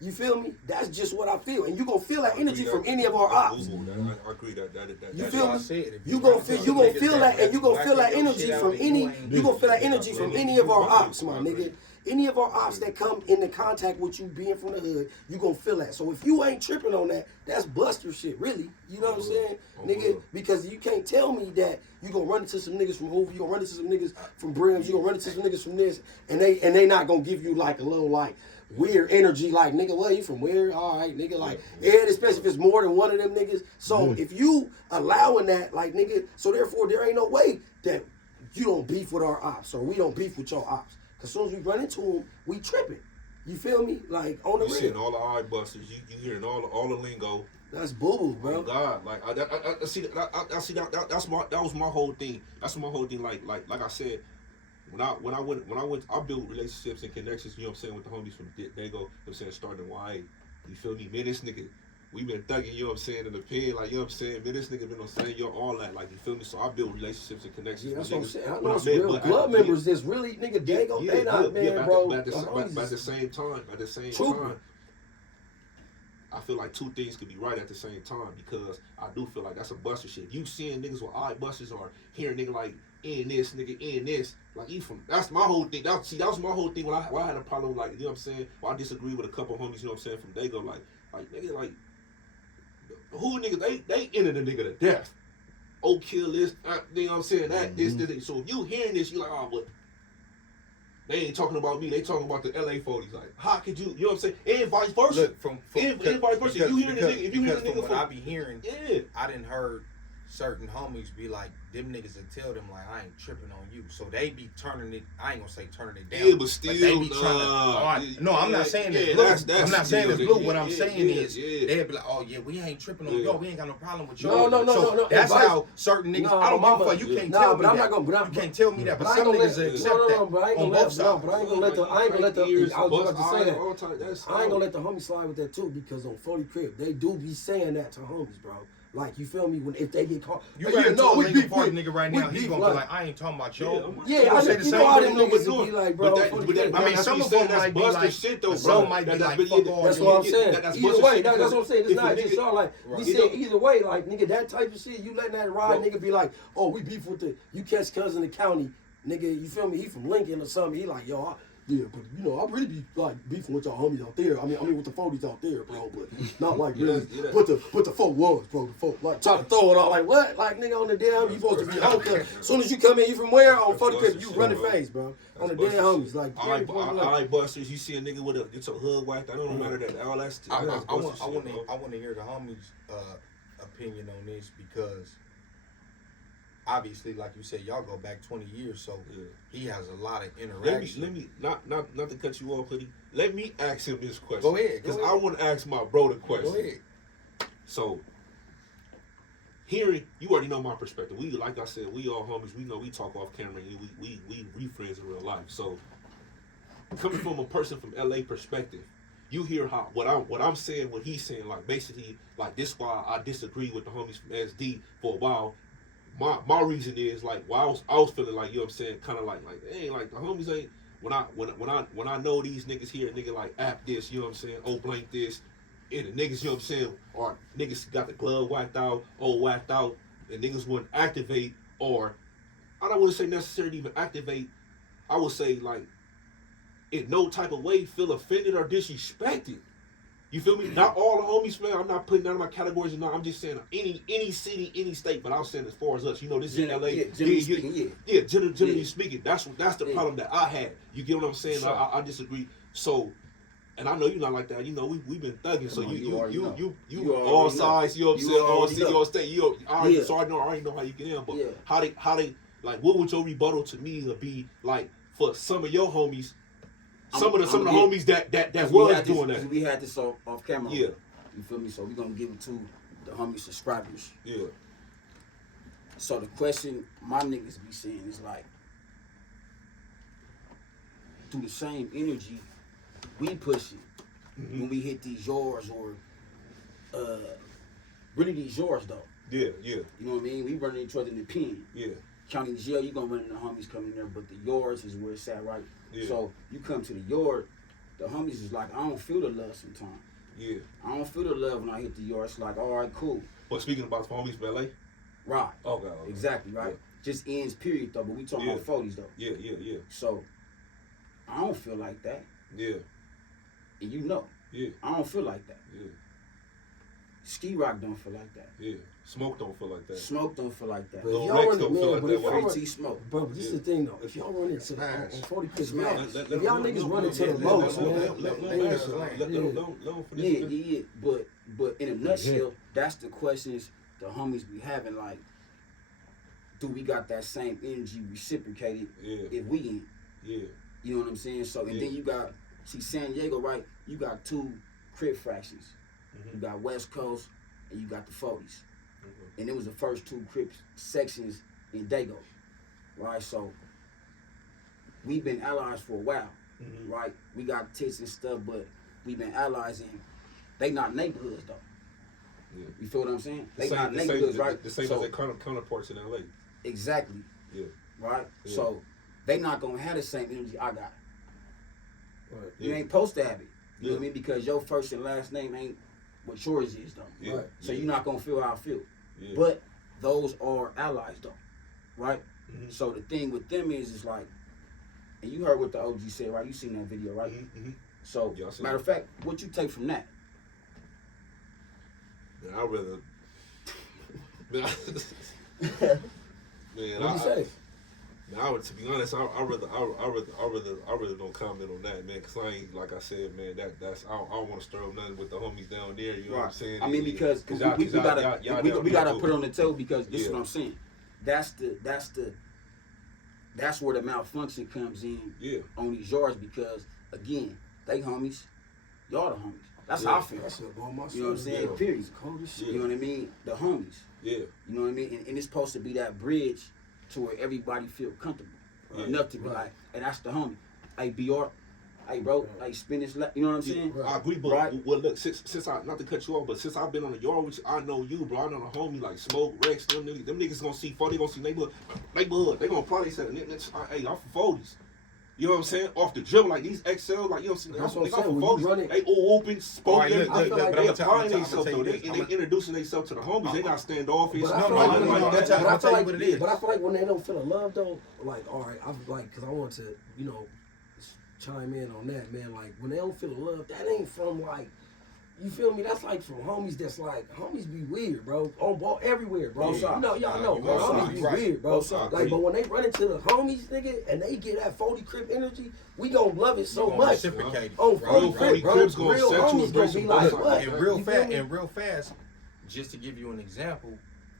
You feel me? That's just what I feel, and you gonna feel that energy from any of our ops. I agree that. You feel me? You gonna feel that, and you gonna feel that energy from any. You gonna feel that energy from any of our ops, my nigga. Any of our ops that come into contact with you being from the hood, you gonna feel that. So if you ain't tripping on that, that's buster shit, really. You know what I'm saying, nigga? Because you can't tell me that you gonna run into some niggas from Hoover, you gonna run into some niggas from Brims, you gonna run into some niggas from this, and they not gonna give you like a little like weird energy, like, nigga, where you from? Where? All right, nigga, like, and especially if it's more than one of them niggas. So if you allowing that, like, nigga, so therefore there ain't no way that you don't beef with our ops or we don't beef with your ops. Cause as soon as we run into them, we tripping. You feel me? Like, on the real. You seeing all the eye busters, you hearing all the lingo. That's boo-boo, bro. Oh God, like I see that. That was my whole thing. That's my whole thing. Like I said. When I went, I built relationships and connections, you know what I'm saying, with the homies from Dago, you know what I'm saying, starting in YA. You feel me? Man, this nigga, we been thugging, you know what I'm saying, in the pen, like, you know what I'm saying, man, this nigga been on saying you're all that, like, you feel me? So I built relationships and connections. Yeah, that's with what I'm niggas. saying. I know it's real club members that's really, nigga, Dago, they not, man, bro. But at the same time, I feel like two things could be right at the same time, because I do feel like that's a buster shit. You seeing niggas with eye busters or hearing nigga like in this, like you from, that's my whole thing. That was my whole thing when I had a problem, like, you know what I'm saying? Well, I disagree with a couple homies, you know what I'm saying, from Dago, like nigga, like, who niggas, they ended the nigga to death. Oh, kill this, you know what I'm saying, that, this. So if you hearing this, you like, oh, what? They ain't talking about me. They talking about the LA 40s. Like, how could you? You know what I'm saying? And vice versa. Look, from and vice versa. If you hear the nigga from what I be hearing, yeah, I didn't heard certain homies be like, them niggas that tell them like, I ain't tripping on you. So they be turning it. I ain't gonna say turning it down. Yeah, but still, they be trying to. No, I'm not saying this. I'm not saying this blue. What I'm saying is, they'll be like, oh yeah, we ain't tripping on you. We ain't got no problem with you. No. That's how certain niggas. I don't give a fuck. You can't tell me that. You can't tell me that. But some niggas accept that. But I ain't gonna let the. I ain't gonna let the. I was about to say that. I ain't gonna let the homies slide with that too, because on 40 Crib they do be saying that to homies, bro. Like, you feel me? When if they get caught, you got to we beef with nigga right now. He gonna be like, I ain't talking about you. Yeah, I say the same thing. Niggas be like, bro. I mean, some of them might be like, shit though, some might be like, fuck all. That's what I'm saying. Either way, that's what I'm saying. It's not just y'all. Like, we said either way, like, nigga, that type of shit, you letting that ride, nigga, be like, oh, we beef with you catch cousin in the county, nigga. You feel me? He from Lincoln or something. He like, yo. Yeah, but you know, I really be like beefing with y'all homies out there. I mean with the 40s out there, bro. But not like really. But the 4-1s, bro. The 4, like try to throw it out like what? Like, nigga, on the damn, you supposed to be home. As soon as you come in, you from where? On 40 Crib, you running face, bro. On the damn homies, like. I busters. You see a nigga with a hood whacked. I don't matter that. All that's. I want to hear the homies' opinion on this, because obviously, like you said, y'all go back 20 years, so he has a lot of interaction. Let me not to cut you off, Hoodie. Let me ask him this question. Go ahead. Because I want to ask my bro the question. Go ahead. So, hearing, you already know my perspective. We, like I said, we all homies. We know we talk off camera, and we friends in real life. So, coming from a person from LA perspective, you hear what I'm saying, what he's saying, like basically, like this why I disagree with the homies from SD for a while. My reason is like, why I was feeling like, you know what I'm saying, kind of like hey, like the homies ain't, when I know these niggas here, nigga like app this, you know what I'm saying, oh blank this, and the niggas, you know what I'm saying, or niggas got the glove whacked out, and niggas wouldn't activate, or I don't want to say necessarily even activate, I would say like in no type of way feel offended or disrespected. You feel me? Not all the homies, man. I'm not putting none of my categories in. I'm just saying any city, any state. But I'm saying as far as us, you know, this is LA. Generally speaking, that's the problem that I had. You get what I'm saying? Sure. I disagree. So, and I know you're not like that. You know, we've been thugging. So you all sides. You know what I'm saying? All city, all state. So I already know how you get in. But how they like? What would your rebuttal to me be like for some of your homies? Some of the homies that was doing that. We had this off camera. Yeah. You feel me? So we're gonna give it to the homie subscribers. Yeah. So the question my niggas be saying is like, through the same energy we pushing when we hit these yards or really these yards though. Yeah. You know what I mean? We running each other in the pen. Yeah. County jail, you gonna run into the homies coming there, but the yards is where it's at, right? Yeah. So you come to the yard, the homies is like, I don't feel the love sometimes. Yeah. I don't feel the love when I hit the yard. It's like, all right, cool. But speaking about the homies from LA? Right. Okay. Exactly, right? Yeah. Just ends, period, though, but we talking about 40s, though. Yeah. So, I don't feel like that. Yeah. And you know. Yeah. I don't feel like that. Yeah. Ski Rock don't feel like that. Yeah. Smoke don't feel like that. Smoke don't feel like that. But if Lil y'all Rex run don't it, feel man, like that. but if y'all T Smoke. But this is the thing though. If y'all run into on 40 Chris, Smash. if y'all niggas run into the most, man. Yeah. But in a nutshell, that's the questions the homies be having. Like, do we got that same energy reciprocated if we in? Yeah. You know what I'm saying? So and then you got San Diego, right? You got two crib fractions. You got West Coast and you got the 40s. And it was the first two crib sections in Dago. Right? So we've been allies for a while. Right? We got tits and stuff, but we've been allies and they not neighborhoods though. Yeah. You feel what I'm saying? They not neighborhoods, right? The same as their counterparts in LA. Exactly. Yeah. Right? Yeah. So they not gonna have the same energy I got. Right. You ain't supposed to have it. You know what I mean? Because your first and last name ain't what yours is though. Yeah. Right. So you're not gonna feel how I feel. Yeah. But those are allies though. Right? So the thing with them is like, and you heard what the OG said, right? You seen that video, right? So matter of fact, what you take from that? Man, I'd rather. What you say? Man, I would, to be honest, I rather don't comment on that, man, because I ain't, like I said, man, that's I don't want to stir up nothing with the homies down there. You know what I'm saying? I mean, because we gotta put it on the table because this is what I'm saying. That's where the malfunction comes in on these yards because again, they homies, y'all the homies. That's how I feel. You know what I'm saying? Period. You know what I mean? The homies. Yeah. You know what I mean? And it's supposed to be that bridge to where everybody feel comfortable enough to be like, hey, that's the homie. Hey, BR, hey, bro, hey, spin this left. You know what I'm saying? I agree, but well, look, since I, not to cut you off, but since I've been on the yard with you, I know you, bro. I know the homie like Smoke, Rex, them niggas gonna see 40, gonna see neighborhood. They gonna probably say, hey, I'm from 40s. You know what I'm saying? Off the dribble, like these XL, like, you know what I'm saying? That's what I'm saying. saying. They all open, spoke, right, everything. look, They I'm applying gonna themselves, though. They introducing themselves to the homies. They not standoffish. But I'll tell you what it is. But I feel like when they don't feel the love though, like, all right, I'm like, because I want to, you know, chime in on that, man. Like, when they don't feel the love, that ain't from like, you feel me? That's like from homies that's like, homies be weird, bro. On ball, everywhere, bro. Yeah. You know, y'all know, bro. Homies be weird, bro. Like, but when they run into the homies, nigga, and they get that 40 crib energy, we gonna love it so much. On 40 crib, bro. Real homies gonna be like, what? And real fast, Just to give you an example,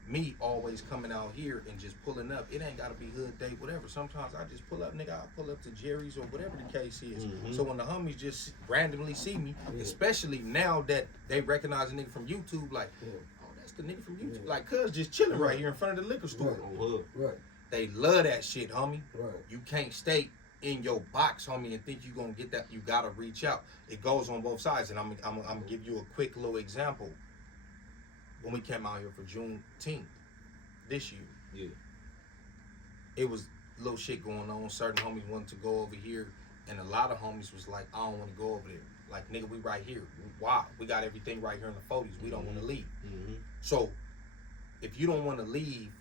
me always coming out here and just pulling up. It ain't gotta be hood day, whatever. Sometimes I just pull up, nigga. I pull up to Jerry's or whatever the case is. So when the homies just randomly see me, especially now that they recognize a nigga from YouTube, like, oh, that's the nigga from YouTube. Like, cuz just chilling right here in front of the liquor store. Right. They love that shit, homie. Right. You can't stay in your box, homie, and think you gonna get that. You gotta reach out. It goes on both sides, and I'm gonna give you a quick little example. When we came out here for Juneteenth this year, it was little shit going on. Certain homies wanted to go over here, and a lot of homies was like, I don't want to go over there. Like, nigga, we right here. Wow, we got everything right here in the 40s. We don't want to leave. So, if you don't want to leave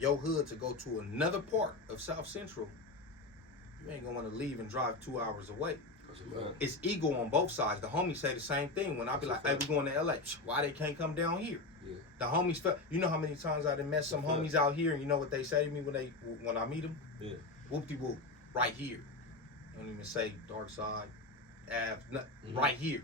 your hood to go to another part of South Central, You ain't gonna want to leave and drive 2 hours away. That's a fact. It's ego on both sides. The homies say the same thing. When I be like, hey, we going to LA. Why they can't come down here? Yeah. The homies felt. You know how many times I done met some homies out here, and you know what they say to me when I meet them? Yeah. Whoop-de-whoop, right here. Don't even say dark side, right here.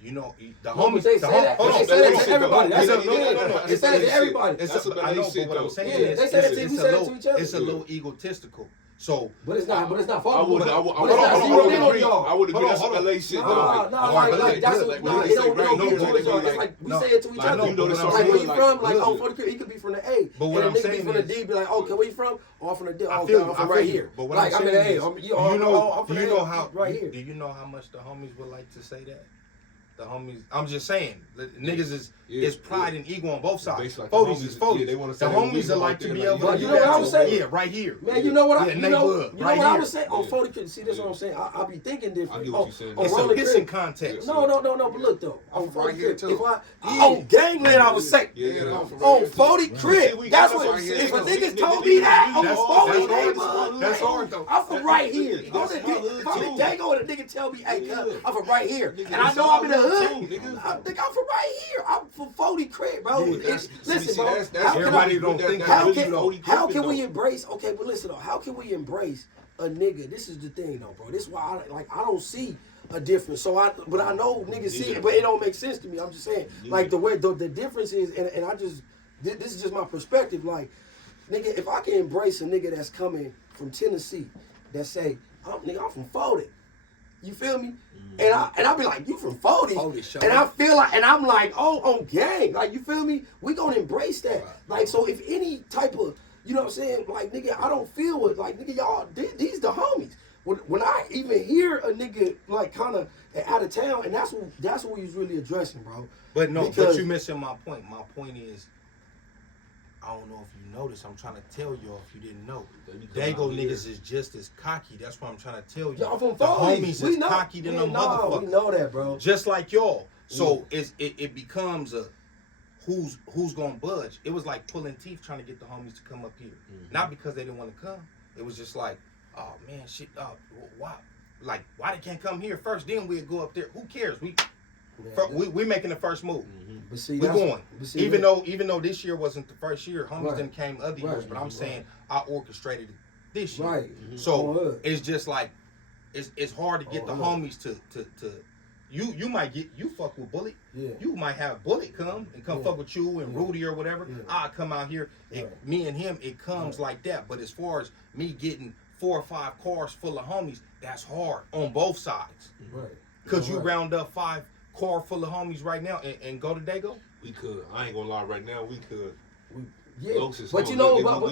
You know, the No, but homies. they the say that. hold They on, say that let to me- everybody. That's no, what no, no, no, no. They say that to everybody. It's That's a, what I know, they but what I'm say, saying though. is, Yeah, they say that to- it's we a say that little, to each other. it's a little egotistical. So, But it's not I fault. would But it's not agree. y'all. I would agree. Hold That's on, some LA shit. No, like that's what. No, it don't be towards y'all. It's like we say it to each like, other. you know, Like this where song you is from? Like, like, oh, for the kid, he could be from the A. But what and I'm a nigga be saying from the is- D, be like, okay, where you from? Oh, I'm from the D. I Oh, feel, I'm I from feel right you. here. But what Like, I'm I'm in saying the A. is, I'm do you know how right here? Do you know how much the homies would like to say that? The homies, I'm just saying, the niggas is pride and ego on both sides. Basically, like, Foldies the is homies- Foldies. yeah, they wanna The say homies we would go like out to there be like, able But to you do know that what I too. was saying? Yeah, right here. Man, you know what Yeah, you Nate know Wood, what right I here. was saying? On 40, see, that's what I'm saying. I be thinking I different. get what you're saying. It's a rolling pissing crib. contest. No, but look though. On from 40 right here, crib, too. on gangland, I was saying. Yeah, I'm from On right here, 40 See, crib. we- That's that's what. right here. If a Niggas- niggas niggas- told me that on that's- 40 that's hard. neighborhood, That's hard, though. I'm from right here. That's my hood, If I'm in too. Dago and a nigga tell me, hey, Yeah. cuz, I'm from right here, Nigga, and I that's know my I'm in the hood, hood, too, nigga. I think I'm from right here. I'm from 40 crib, bro. Yeah, Listen, bro. that's How can everybody I? don't think How that. how can we embrace? Okay, but listen though. How can we embrace a nigga? This is the thing though, bro. This is why I don't see a difference. But I know niggas see it, but it don't make sense to me. I'm just saying, like the way the difference is, and I just this is just my perspective. Like, nigga, if I can embrace a nigga that's coming from Tennessee, that say, I'm from 40. You feel me? And I be like, you from 40? And I feel like, and I'm like, oh, on gang. Like, you feel me? We gonna embrace that. Like, so if any type of, you know what I'm saying? Like, nigga, I don't feel it. Like, nigga, y'all, these the homies. When I even hear a nigga, like, kind of out of town, and that's what we was really addressing, bro. But no, Because- but you missing my point. My point is, I don't know if you noticed. I'm trying to tell y'all if you didn't know. Dago niggas is just as cocky. That's what I'm trying to tell you. Y'all from the 40s. homies We is know. cocky than them We motherfuckers. know that, bro. Just like y'all. So it becomes a who's gonna budge. It was like pulling teeth trying to get the homies to come up here. Not because they didn't want to come. It was just like, oh man, shit. Why? Like why they can't come here first? Then we'll go up there. Who cares? We making the first move. But see, We're going. but see, Even though this year wasn't the first year, homies Right. didn't came other years, Right. but I'm saying I orchestrated it this year. Right. So it's just like it's hard to get the yeah. homies to you might get you fuck with Bullet. Yeah. You might have Bullet come Yeah. fuck with you and Yeah. Rudy or whatever. Yeah. I come out here, me and him, it comes like that. But as far as me getting 4 or 5 cars full of homies, that's hard on both sides. Right. Could you Right. round up 5 car full of homies right now and go to Dago? We could. I ain't gonna lie. Right now, we could. Yeah, Los is but home. you know, We but out.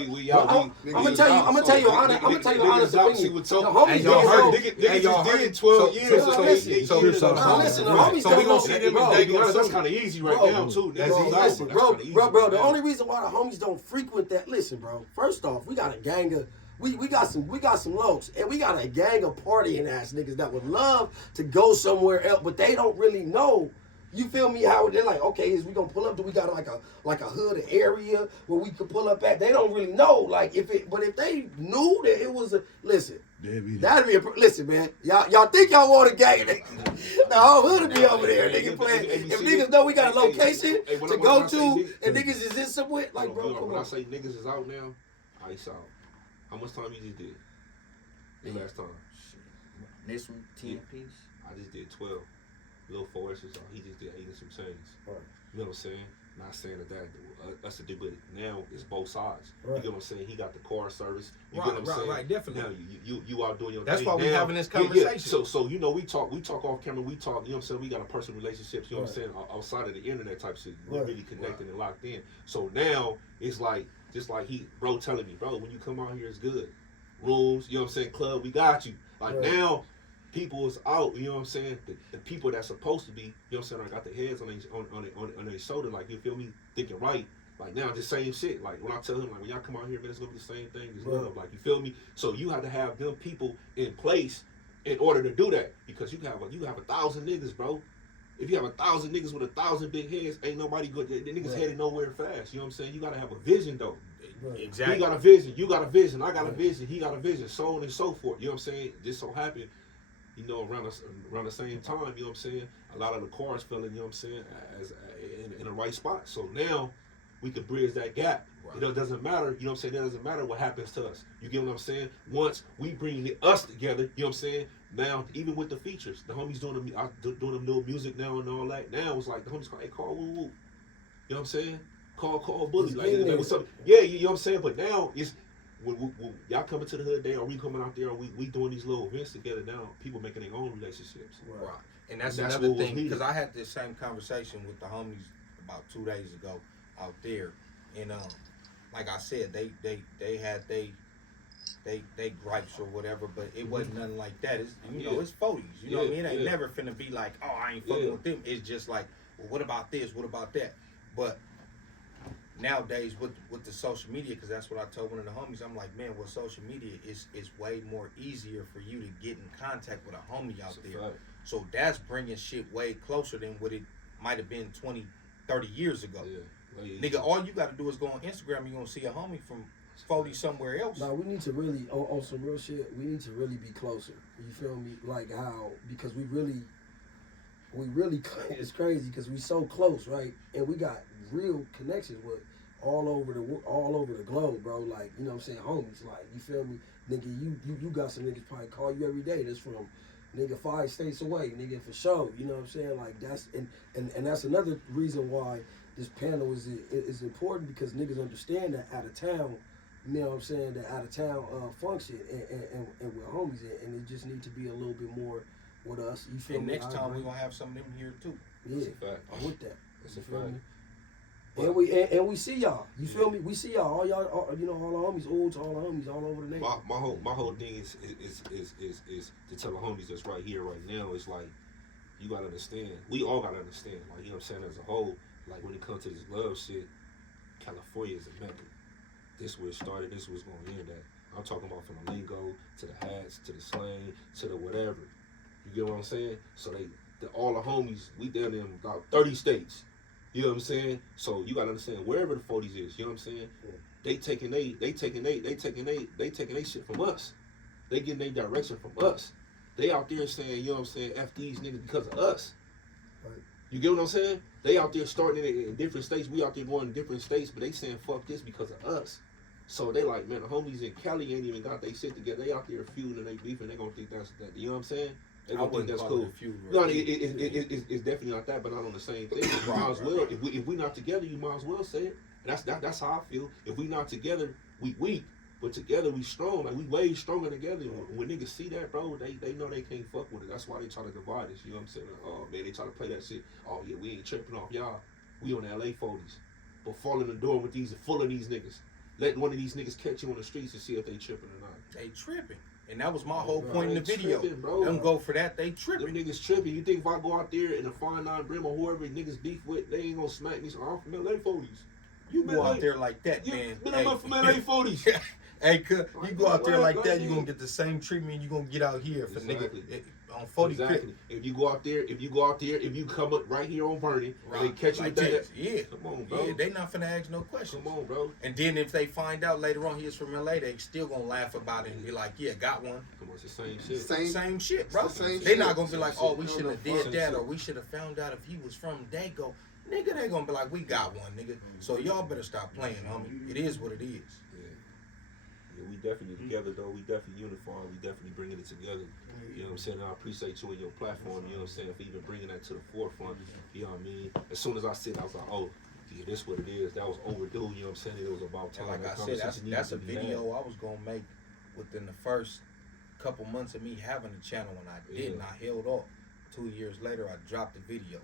I'm We gonna tell you, honest See opinion. what The told. homies And y'all don't heard know. Niggas y'all just heard did it. 12 So- years. so- So listen, they so- years. so- Now listen, the Right. homies So we don't gonna know. see them in Bro, Dago. That's kind of easy right Bro, now too. that's easy. Listen, That's bro, kinda easy bro, right the now. only reason why the homies don't frequent that, listen, bro. First off, we got a gang of, we got some lokes, and we got a gang of partying ass niggas that would love to go somewhere else, but they don't really know. You feel me? How they're like, okay, is we gonna pull up? Do we got like a hood area where we could pull up at? They don't really know. Like but if they knew that it was listen. That'd be listen, man. Y'all think y'all want a gang? The whole hood would be over there, nigga playing. If niggas know we got a location to go to, and niggas is in somewhere, like, bro, come When I on. say niggas is out now, ice out. How much time you just did? The last time? This one, 10 piece. I just did 12. Little Forrest was out. He just did 8 and some change. Right. You know what I'm saying? Not saying that's a do, but now it's both sides. Right. You get what I'm saying? He got the car service. You Right, get what I'm right, saying? right, definitely. Now you out doing your That's thing. why we now, having this yeah, yeah. conversation. So you know we talk off camera. We talk. You know what I'm saying? We got a personal relationships. You know what I'm saying? Outside of the internet type shit, we're Right. really connected and locked in. So now it's like just like bro telling me, bro, when you come out here, it's good. Rooms, you know what I'm saying? Club, we got you. Like Right. now. People is out, you know what I'm saying? The people that's supposed to be, you know what I'm saying, I got their heads on their shoulder, like, you feel me, thinking right. Like now the same shit. Like when I tell him, like, when y'all come out here, man, it's gonna be the same thing, it's love. Like, you feel me? So you have to have them people in place in order to do that. Because you have 1,000 niggas, bro. If you have 1,000 niggas with 1,000 big heads, ain't nobody good. The niggas headed nowhere fast. You know what I'm saying? You gotta have a vision though. Right. Exactly. He got a vision, you got a vision, I got a vision, he got a vision, so on and so forth. You know what I'm saying? Just so happened, you know, around the same time, you know what I'm saying? A lot of the cars fell in, you know what I'm saying, as in the right spot. So now we can bridge that gap. Right. It doesn't matter, you know what I'm saying? It doesn't matter what happens to us. You get what I'm saying? Once we bring us together, you know what I'm saying? Now, even with the features, the homies doing them new music now and all that. Now it's like the homies call, hey, call woo woo. You know what I'm saying? Call Bully. It's Like, in there. what's up? Yeah, you know what I'm saying? But now it's when y'all coming to the hood day, or we coming out there, or we doing these little events together now, people making their own relationships. Right. And that's And that's another what was thing, needed. because I had this same conversation with the homies about 2 days ago out there, and like I said, they had they gripes or whatever, but it wasn't nothing like that. It's know, it's 40s. You know what I mean? It ain't never finna be like, oh, I ain't fucking with them. It's just like, well, what about this? What about that? But nowadays with the social media, because that's what I told one of the homies, I'm like, man, with social media, it's way more easier for you to get in contact with a homie out there. Right. So that's bringing shit way closer than what it might have been 20, 30 years ago. Nigga, all you got to do is go on Instagram, you're going to see a homie from 40 somewhere else. Now we need to really, on some real shit, we need to really be closer. You feel me? Like how, because we really, it's crazy because we so close, right? And we got real connections with all over the globe, bro. Like, you know what I'm saying? Homies, like, you feel me? Nigga, you got some niggas probably call you every day that's from, nigga, 5 states away, nigga, for sure. You know what I'm saying? Like, that's, and that's another reason why this panel is important, because niggas understand that out of town, you know what I'm saying, that out of town function and with homies, and it just need to be a little bit more with us. You feel and me? next time we're gonna have some of them here too. Yeah, That's a fact. I'm with that. That's a You feel fact. me? And we see y'all. You feel me? We see y'all. All y'all, you know, all the homies, old to all the homies, all over the nation. My whole thing is to tell the homies that's right here, right now. It's like, you gotta understand. We all gotta understand. Like, you know what I'm saying, as a whole. Like, when it comes to this glove shit, California is a mecca. This where it started. This was gonna end at. I'm talking about from the lingo to the hats to the slang to the whatever. You get what I'm saying? So all the homies, we down in about 30 states. You know what I'm saying? So you gotta understand, wherever the 40s is, you know what I'm saying? They taking they shit from us. They getting their direction from us. They out there saying, you know what I'm saying, F these niggas because of us. Right. You get what I'm saying? They out there starting it in different states. We out there going in different states, but they saying fuck this because of us. So they like, man, the homies in Cali ain't even got their shit together. They out there feuding and they beefing. They gonna think that's that. You know what I'm saying? They gonna think that's cool. No, it's definitely not that, but not on the same thing. You might as well. If we not together, you might as well say it. That's how I feel. If we not together, we weak. But together we strong. Like, we way stronger together. When niggas see that, bro, they know they can't fuck with it. That's why they try to divide us. You know what I'm saying? Oh man, they try to play that shit. Oh yeah, we ain't tripping off y'all. We on the LA 40s. But fall in the door with full of these niggas. Let one of these niggas catch you on the streets and see if they tripping or not. They tripping. And that was my whole point in the They video. tripping, bro. Them go for that, they tripping. Them niggas tripping. You think if I go out there in a fine nine brim or whoever niggas beef with, they ain't gonna smack me? So I'm from LA 40s. You go out there like that, man. I'm from LA 40s. Hey, you go out there like that, you're gonna get the same treatment you're gonna get out here for Exactly. nigga on 40 Exactly. If you go out there, if you come up right here on Vernon, right, they catch you like with that. this. Yeah. Come on, bro. Yeah, they not finna ask no questions. Come on, bro. And then if they find out later on he is from LA, they still gonna laugh about it and be like, yeah, got one. Come on, it's the same shit. Same shit, bro. same They shit. not gonna be like, oh, we should have did Same that, shit. or we should have found out if he was from Dago. Nigga, they gonna be like, we got one, nigga. So y'all better stop playing, homie. It is what it is. Yeah, we definitely together though. We definitely unifying. We definitely bringing it together. You know what I'm saying? And I appreciate you and your platform. You know what I'm saying? For even bringing that to the forefront. You know what I mean? As soon as I said, I was like, oh, yeah, this what it is. That was overdue. You know what I'm saying? It was about time. And like I said, that's a video I was gonna make within the first couple months of me having a channel, and I didn't. I held off. 2 years later, I dropped the video.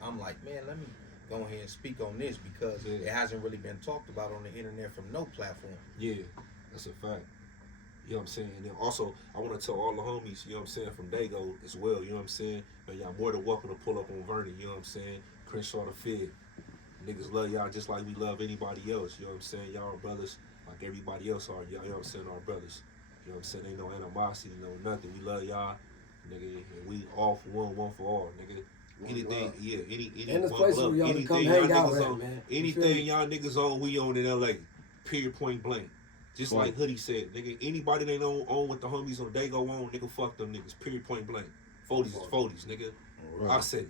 I'm like, man, let me go ahead and speak on this because it hasn't really been talked about on the internet from no platform. Yeah, that's a fact. You know what I'm saying? And then also, I want to tell all the homies, you know what I'm saying, from Dago as well, you know what I'm saying? Man, y'all more than welcome to pull up on Vernon, you know what I'm saying? Crenshaw the Fed. Niggas love y'all just like we love anybody else, you know what I'm saying? Y'all are brothers like everybody else are, y'all, you know what I'm saying, our brothers. You know what I'm saying? Ain't no animosity, no nothing. We love y'all, nigga, and we all for one for all, nigga. Anything, yeah, any And this one place love, where y'all can anything come y'all hang out niggas at, on, man. anything y'all niggas on, we on in LA. Period, point blank. Just like Hoodie said, nigga, anybody they don't own with the homies on Dago on, nigga, fuck them niggas. Period, point blank. 40s is 40s, nigga. I said it.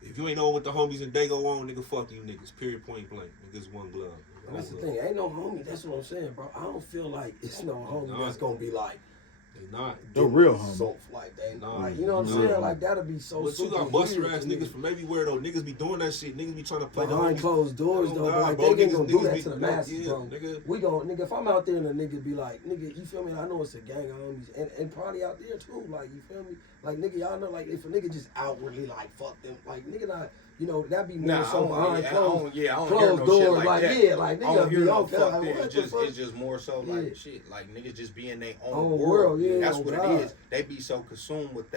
If you ain't on with the homies and Dago on, nigga, fuck you niggas. Period, point blank. Niggas one glove. And that's the thing. Ain't no homie. That's what I'm saying, bro. I don't feel like it's no homie that's gonna be like. They not. The real homie. So like they, Nah, like, you know what I'm saying? Like that'll be so. But you got buster ass niggas from everywhere though. Niggas be doing that shit. Niggas be trying to play behind the closed doors though. But like bro, they ain't gonna do niggas that be, to the masses, bro. Nigga. We gon' nigga. If I'm out there and a nigga be like, nigga, you feel me? I know it's a gang of homies, and probably out there too. Like you feel me? Like nigga, y'all know like if a nigga just outwardly like fuck them, like nigga not. You know, that'd be more so behind closed doors. Like like nigga be okay. Like, it's just more so like shit. Like niggas just be in their own world. Yeah, that's what it is. They be so consumed with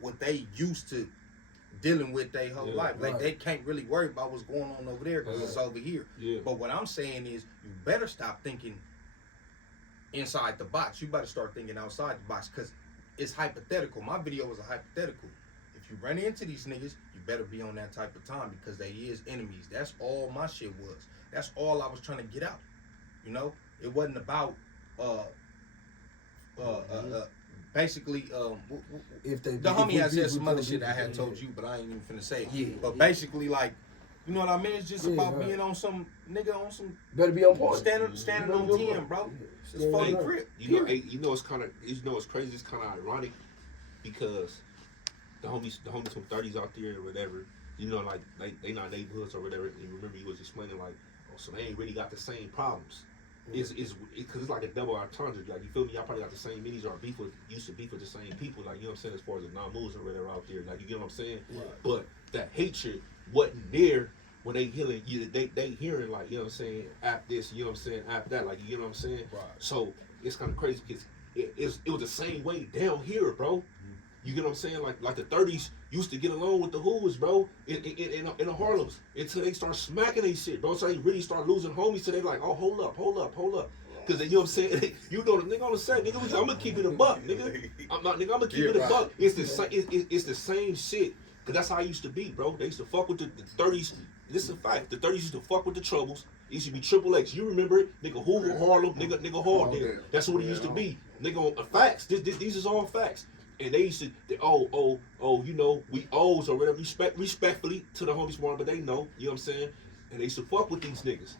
what they used to dealing with their whole life. Like they can't really worry about what's going on over there because it's over here. Yeah. But what I'm saying is, you better stop thinking inside the box. You better start thinking outside the box because it's hypothetical. My video was a hypothetical. If you run into these niggas, you better be on that type of time because they is enemies. That's all my shit was. That's all I was trying to get out. You know, it wasn't about basically if they the homie has said some other shit I had told you, but I ain't even finna say it. But basically, like, you know what I mean? It's just about being on some nigga on some better be on point. Standing on 10, bro. It's fucking grip. You know it's kind of, you know it's crazy. It's kind of ironic because the homies from 30s out there or whatever, you know, like they not neighborhoods or whatever. And remember, you was explaining like, oh, so they ain't really got the same problems. It's because it's like a double entendre. Like, you feel me? Y'all probably got the same minis or used to beef with the same people. Like, you know what I'm saying? As far as the non-moves or whatever out there. Like, you get what I'm saying? Right. But that hatred wasn't there when they hearing they hearing like, you know what I'm saying, app this, you know what I'm saying, app that. Like, you get what I'm saying? Right. So it's kind of crazy because it was the same way down here, bro. You get what I'm saying? Like the 30s used to get along with the Who's, bro, in the Harlems until they start smacking they shit, bro. So they really start losing homies. So they like, oh, hold up. Because you know what I'm saying? You know the nigga on the set, nigga, I'm gonna keep it a buck, nigga. I'm gonna keep it a buck. It's the same shit. Because that's how it used to be, bro. They used to fuck with the 30s. This is a fact. The 30s used to fuck with the Troubles. It used to be Triple X. You remember it? Nigga Hoover, Harlem, nigga Hardin. That's what it used to be. Nigga, facts. These is all facts. And they used to, you know, we O's or whatever, respectfully to the homies more, but they know, you know what I'm saying? And they used to fuck with these niggas.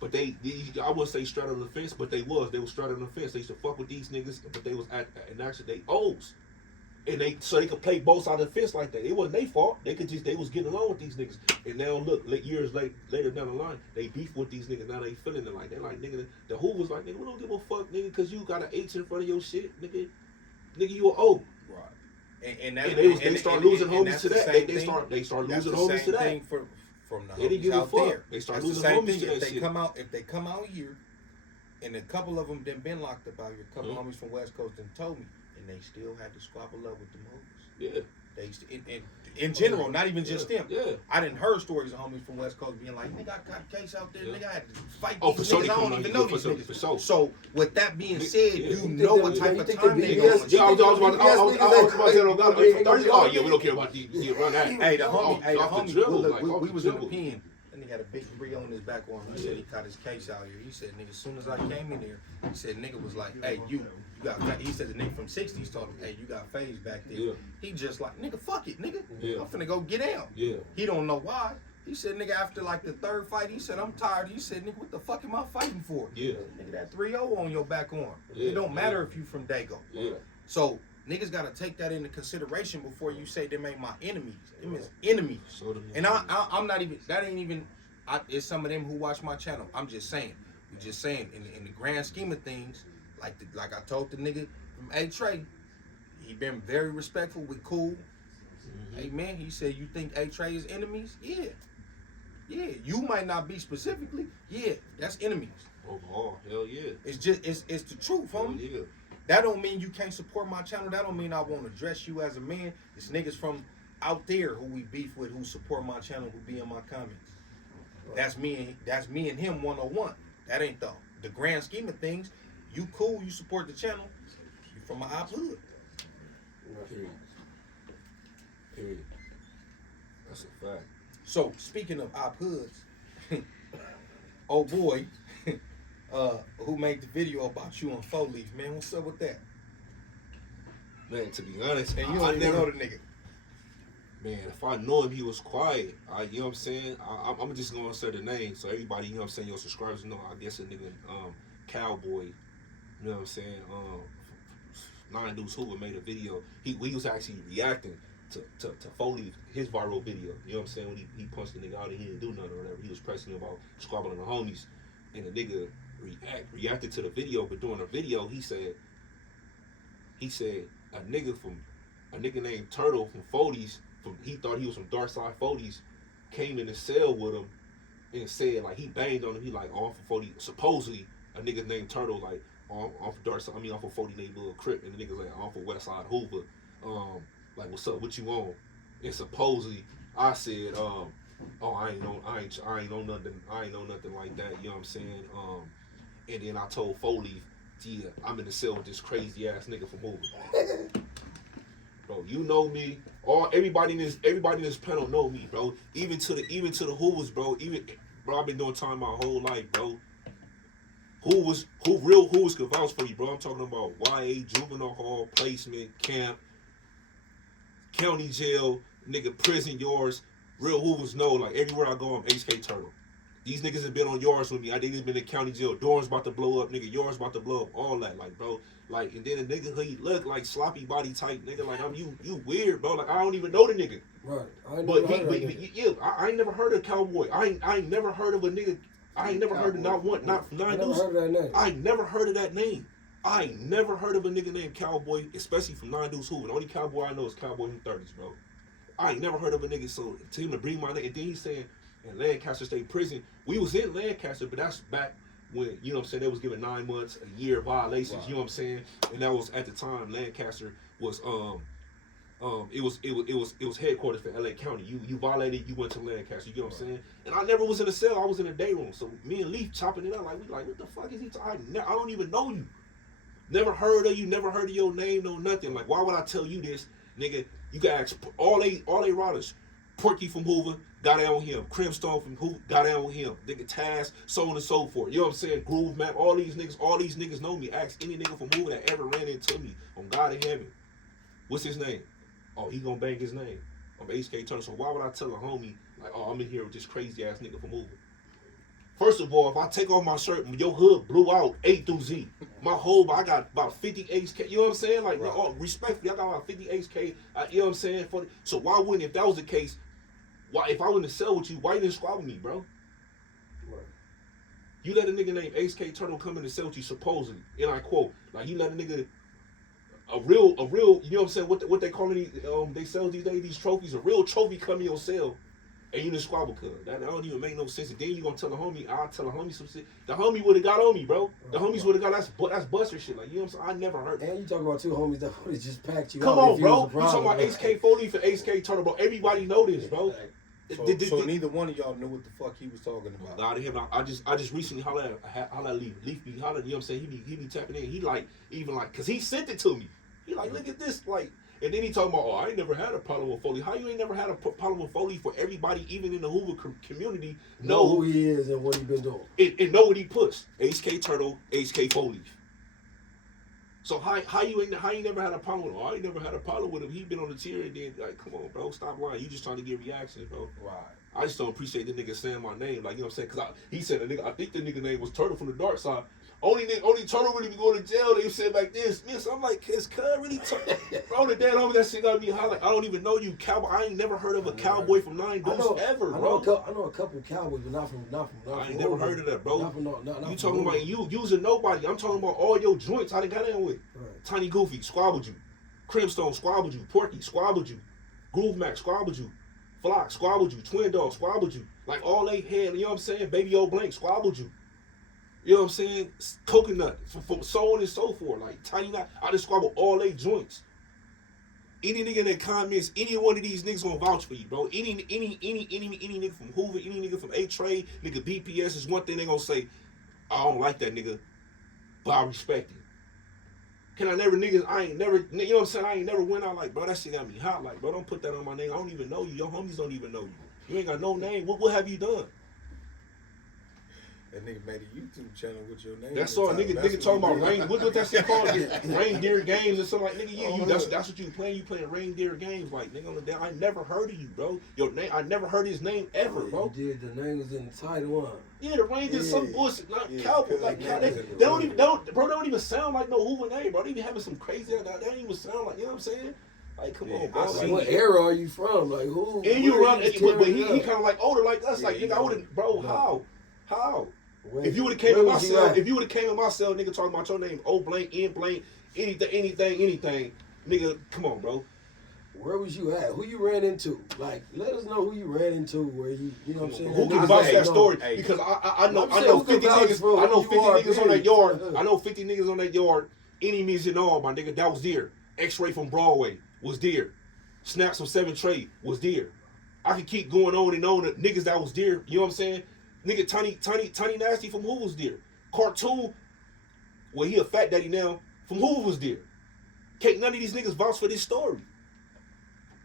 But they I wouldn't say straddle the fence, but they was straddling the fence. They used to fuck with these niggas, but they was and actually they O's. And so they could play both sides of the fence like that. It wasn't their fault. They was getting along with these niggas. And now look, years later down the line, they beef with these niggas. Now they feeling it like, they're like, nigga, the Who was like, nigga, we don't give a fuck, nigga, because you got an H in front of your shit, nigga. Nigga, you an O. Right. And they start losing homies to that. They start losing homies to that. Thing from the they didn't homies give a out fuck. there. They start that's losing the same homies thing. to that If they shit. come out here, and a couple of them done been locked up out here. A couple homies from West Coast done told me, and they still had to squabble up with them homies. Yeah. They used to, in general, not even just them. Yeah. I didn't heard stories of homies from West Coast being like, nigga, I got a case out there, nigga, I had to fight these niggas, I don't even know these niggas. So, with that being said, you know what type of time they on. Yeah, I was about to oh yeah, we don't care about these. Run that. Hey, the homie, we was in the pen. And he had a big 3 on his back arm. He said he caught his case out here. He said, nigga, as soon as I came in there, he said, nigga was like, hey, you got, he said the nigga from 60s told him, hey, you got phase back there. Yeah. He just like, nigga, fuck it, nigga. Yeah. I'm finna go get down. Yeah. He don't know why. He said, nigga, after like the 3rd fight, he said, I'm tired. He said, nigga, what the fuck am I fighting for? Yeah. Nigga, that 3-0 on your back arm. Yeah. It don't matter if you from Dago. Yeah. So, niggas gotta take that into consideration before you say them ain't my enemies. Them is enemies. And I'm not even, that ain't even, it's some of them who watch my channel. I'm just saying. We just saying, in the grand scheme of things, like I told the nigga from A-Trey, he been very respectful. We cool. Mm-hmm. Hey, man, he said, you think A-Trey is enemies? Yeah. Yeah. You might not be specifically. Yeah, that's enemies. Oh, hell yeah. It's just, it's the truth, homie. Yeah. That don't mean you can't support my channel. That don't mean I won't address you as a man. It's niggas from out there who we beef with, who support my channel, who be in my comments. That's me and him 101. That ain't the grand scheme of things. You cool, you support the channel. You from my op hood. Period. That's a fact. So speaking of op hoods, oh boy, who made the video about you on 4-Leaf, man. What's up with that? Man, to be honest, And you I don't even never know the nigga. Man, if I know him, he was quiet. You know what I'm saying? I'm just gonna say the name so everybody, you know what I'm saying, your subscribers know. I guess a nigga, Cowboy, you know what I'm saying? Nine Deuce Hoover made a video. He was actually reacting to Foley, his viral video. You know what I'm saying? When he punched the nigga out and he didn't do nothing or whatever. He was pressing him about squabbling the homies, and the nigga reacted to the video. But during the video, he said a nigga named Turtle from Foley's. He thought he was from Darkside Foley's, came in the cell with him and said like he banged on him. He like, oh, I'm from 40. Supposedly a nigga named Turtle like, oh, I'm from Darkside. I'm from 40 named Little Crip, and the nigga's like, I'm from Westside Hoover. Like, what's up? What you on? And supposedly I said, oh, I ain't know nothing like that. You know what I'm saying? And then I told Foley, yeah, I'm in the cell with this crazy ass nigga from Hoover. Bro, you know me. Everybody in this panel know me, bro. Even to the Hoovers, bro. Bro, I've been doing time my whole life, bro. Real Hoovers can vouch for you, bro. I'm talking about YA, juvenile hall, placement, camp, county jail, nigga, prison yards. Real Hoovers know, like everywhere I go, I'm HK Turtle. These niggas have been on yards with me. I didn't been in county jail. Dorms about to blow up, nigga. Yards about to blow up. All that, like, bro. Like, and then a nigga who he look like sloppy body type nigga. Like, you weird, bro. Like, I don't even know the nigga. Right. I ain't never heard of Cowboy. I ain't never heard of a nigga. I ain't never heard of not Nine Deuce. I ain't never heard of that name. I ain't never heard of a nigga named Cowboy, especially from Nine Deuce Hoover. The only Cowboy I know is Cowboy in the 30s, bro. I ain't never heard of a nigga. So to him to bring my name, and then he's saying in Lancaster State Prison, we was in Lancaster, but that's back when, you know what I'm saying, they was giving 9 months, a year violations, wow. You know what I'm saying? And that was at the time Lancaster was it was headquarters for LA County. You violated, you went to Lancaster, you know what I'm saying? And I never was in a cell, I was in a day room. So me and Leaf chopping it up, like, we like, what the fuck is he talking? I don't even know you. Never heard of you, never heard of your name, no nothing. Like, why would I tell you this, nigga? You can ask all they riders. Porky from Hoover, got down with him. Crimstone from Hoover, got down with him. Nigga Taz, so on and so forth. You know what I'm saying? Groove Map, all these niggas know me. Ask any nigga from Hoover that ever ran into me on God in heaven. What's his name? Oh, he gonna bang his name. I'm HK Turner. So why would I tell a homie, like, oh, I'm in here with this crazy ass nigga from Hoover? First of all, if I take off my shirt, your hood blew out A through Z. My whole, I got about 50 HK. You know what I'm saying? Like, right. Oh, respectfully, I got about 50 HK. You know what I'm saying? So why wouldn't, if that was the case, why, if I went to sell with you, why you didn't squabble me, bro? Right. You let a nigga named HK Turtle come in and sell with you, supposedly, and I quote, like, you let a nigga, a real, you know what I'm saying? What they call these, they sell these days, these trophies, a real trophy come in your cell, and you didn't squabble, cuz. That don't even make no sense. And then you gonna tell the homie, I'll tell the homie some shit. The homie would have got on me, bro. The homies would have got, that's buster shit. Like, you know what I'm saying? I never heard that. And you talking about two homies that would have just packed you Come out. on, bro. You talking about HK Foley for HK Turtle, bro. Everybody know this, bro. So neither one of y'all knew what the fuck he was talking about. God, him, I just recently hollered at Leaf. Leaf be hollering, you know what I'm saying? He be tapping in. He like, even like, cause he sent it to me. He like, look at this, like, and then he talking about, oh, I ain't never had a problem with Foley. How you ain't never had a problem with Foley for everybody, even in the Hoover community, know who he is and what he been doing. And know what he puts. HK Turtle, HK Foley. So how you never had a problem with him? Oh, I ain't never had a problem with him. He been on the tier and then, like, come on, bro, stop lying. You just trying to get reactions, bro. Right. I just don't appreciate the nigga saying my name. Like, you know what I'm saying? Because he said, I think the nigga name was Turtle from the dark side. Only Turtle really be going to jail. They said like this. So I'm like, is cuz really bro, the dad homie, that shit got me hot. Like, I don't even know you, cowboy. I ain't never heard of a cowboy from Nine Deuce ever, bro. I know a couple of cowboys, but not from I ain't never heard of that, bro. Not you talking about you using nobody. I'm talking about all your joints. I done got in with. Right. Tiny Goofy, squabbled you. Crimstone, squabbled you. Porky, squabbled you. Groove Mac, squabbled you. Flock, squabbled you. Twin Dog, squabbled you. Like, all they had, you know what I'm saying? Baby O Blank, squabbled you. You know what I'm saying? Coconut, so on and so forth. Like, Tiny Knot, I just squabble all they joints. Any nigga in the comments, any one of these niggas gonna vouch for you, bro. Any nigga from Hoover, any nigga from A-Trade, nigga BPS is one thing they gonna say, I don't like that nigga, but I respect him. Can I never, niggas, I ain't never, you know what I'm saying? I ain't never went out like, bro, that shit got me hot. Like, bro, don't put that on my name. I don't even know you. Your homies don't even know you. You ain't got no name. What have you done? That nigga made a YouTube channel with your name. That's all. Nigga talking about rain. What that shit called? Reindeer games and something like nigga. Yeah, that's what you playing. You playing reindeer games like nigga on the damn. I never heard of you, bro. Your name. I never heard his name ever, bro. You did. The name was in the title, huh? Yeah, the reindeer some bullshit. Not cowboy. Like yeah, they don't even bro. They don't even sound like no Hoover name, bro. They be having some crazy. They don't even sound like, you know what I'm saying? Like, come on, bro. Like, what era are you from? Like, who? And you run, but he kind of like older like us. Like, nigga, I would have, bro. How? If you would have came in my cell, nigga, talking about your name, O blank, N blank, anything, nigga, come on, bro. Where was you at? Who you ran into? Like, let us know who you ran into. Where you know what I'm saying? Who can vouch that story? Because I know 50 niggas. I know 50 niggas on that yard. I know 50 niggas on that yard. Enemies and all, my nigga. That was there. X-Ray from Broadway was there. Snaps from 7 Trade was there. I could keep going on and on. The niggas that was there. You know what I'm saying? Nigga, Tiny Nasty from Who was there. Cartoon, well, he a fat daddy now. From Who was there. Can't none of these niggas vouch for this story.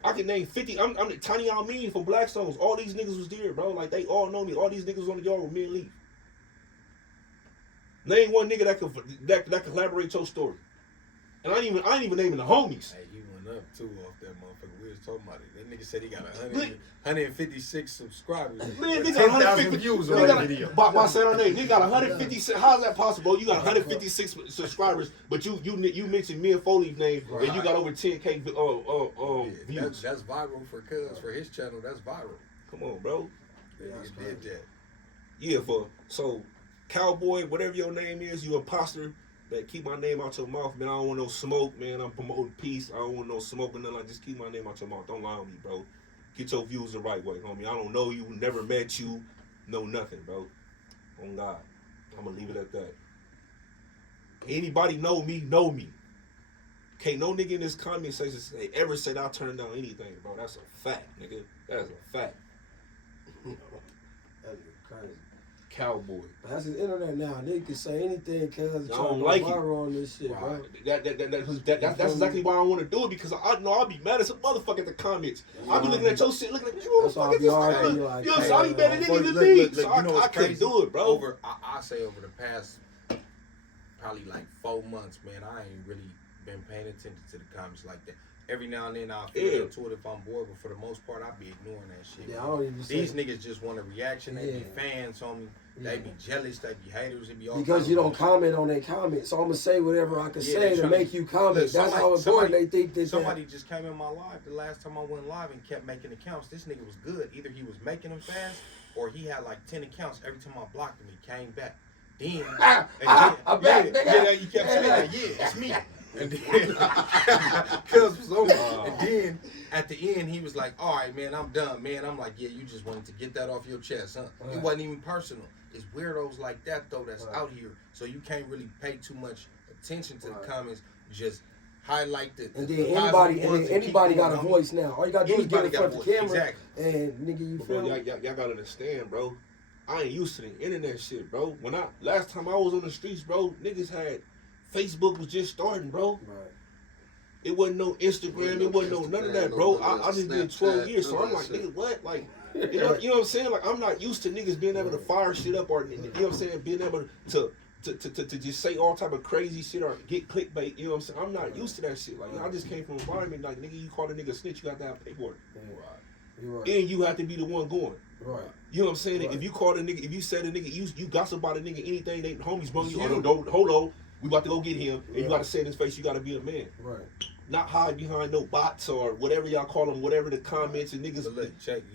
I can name 50. I'm the Tiny Almean from Blackstones. All these niggas was there, bro. Like, they all know me. All these niggas on the yard with me and Lee. Name one nigga that could collaborate your story. And I ain't even naming the homies. Hey, you went up too off that motherfucker. We was talking about it. That nigga said he got 156 subscribers. Man, nigga 10,000 views on that video. By saying our name, he got 156. How's that possible? You got 156 subscribers, but you mentioned me and Foley's name, right, and you got over 10K views. That's viral for his channel. That's viral. Come on, bro. Yeah, he did that. Yeah, so Cowboy, whatever your name is, you imposter. That keep my name out your mouth, man. I don't want no smoke, man. I'm promoting peace. I don't want no smoke or nothing. Like, just keep my name out your mouth. Don't lie on me, bro. Get your views the right way, homie. I don't know you, never met you, know nothing, bro. On God. I'm gonna leave it at that. Anybody know me, know me. Can't no nigga in this comment section ever said I turned down anything, bro. That's a fact, nigga. That's a fact. That's crazy. Cowboy. That's the internet now. Nigga can say anything because I don't like it. On this shit, bro. That's exactly why I want to do it, because I know I'll be mad as a motherfucker at the comments. I'll be looking at your shit, looking at you, motherfucker. You know, so I'll be better than than me. So I couldn't do it, bro. I say over the past probably like 4 months, man, I ain't really been paying attention to the comments like that. Every now and then I'll feel into it if I'm bored, but for the most part, I'll be ignoring that shit. Yeah, I don't even These niggas just want a reaction. They be fans, homie. They be jealous. They be haters. It be all because you don't comment on their comments. So I'm going to say whatever I can say to make you comment. That's how important they think that. Somebody just came in my live the last time I went live and kept making accounts. This nigga was good. Either he was making them fast or he had like 10 accounts. Every time I blocked him, he came back. Then, I'm back, nigga. You kept saying that. Yeah, it's me. And then, cuz was on me. And then at the end, he was like, "All right, man, I'm done, man." I'm like, "Yeah, you just wanted to get that off your chest, huh?" Right. It wasn't even personal. It's weirdos like that though that's out here, so you can't really pay too much attention to the comments. Just highlight the. And then anybody got a voice now. All you gotta do is get in front of the camera, and nigga, you feel me? Y'all gotta understand, bro. I ain't used to the internet shit, bro. Last time I was on the streets, bro, niggas had. Facebook was just starting, bro. Right. It wasn't no Instagram. It wasn't no none of that, bro. I just did 12 years, so I'm like, nigga, what? Like, you know what I'm saying? Like, I'm not used to niggas being able to fire shit up or, you know what I'm saying, being able to just say all type of crazy shit or get clickbait. You know what I'm saying? I'm not used to that shit. Like, I just came from an environment like, nigga, you call a nigga a snitch, you got to have paperwork. Right. And you have to be the one going. Right. You know what I'm saying? Right. If you call a nigga, if you said a nigga, you gossip about a nigga, anything, they homies bring you, don't hold on. We about to go get him, and you got to say in his face, you got to be a man. Right. Not hide behind no bots or whatever y'all call them, whatever the comments and niggas. Look,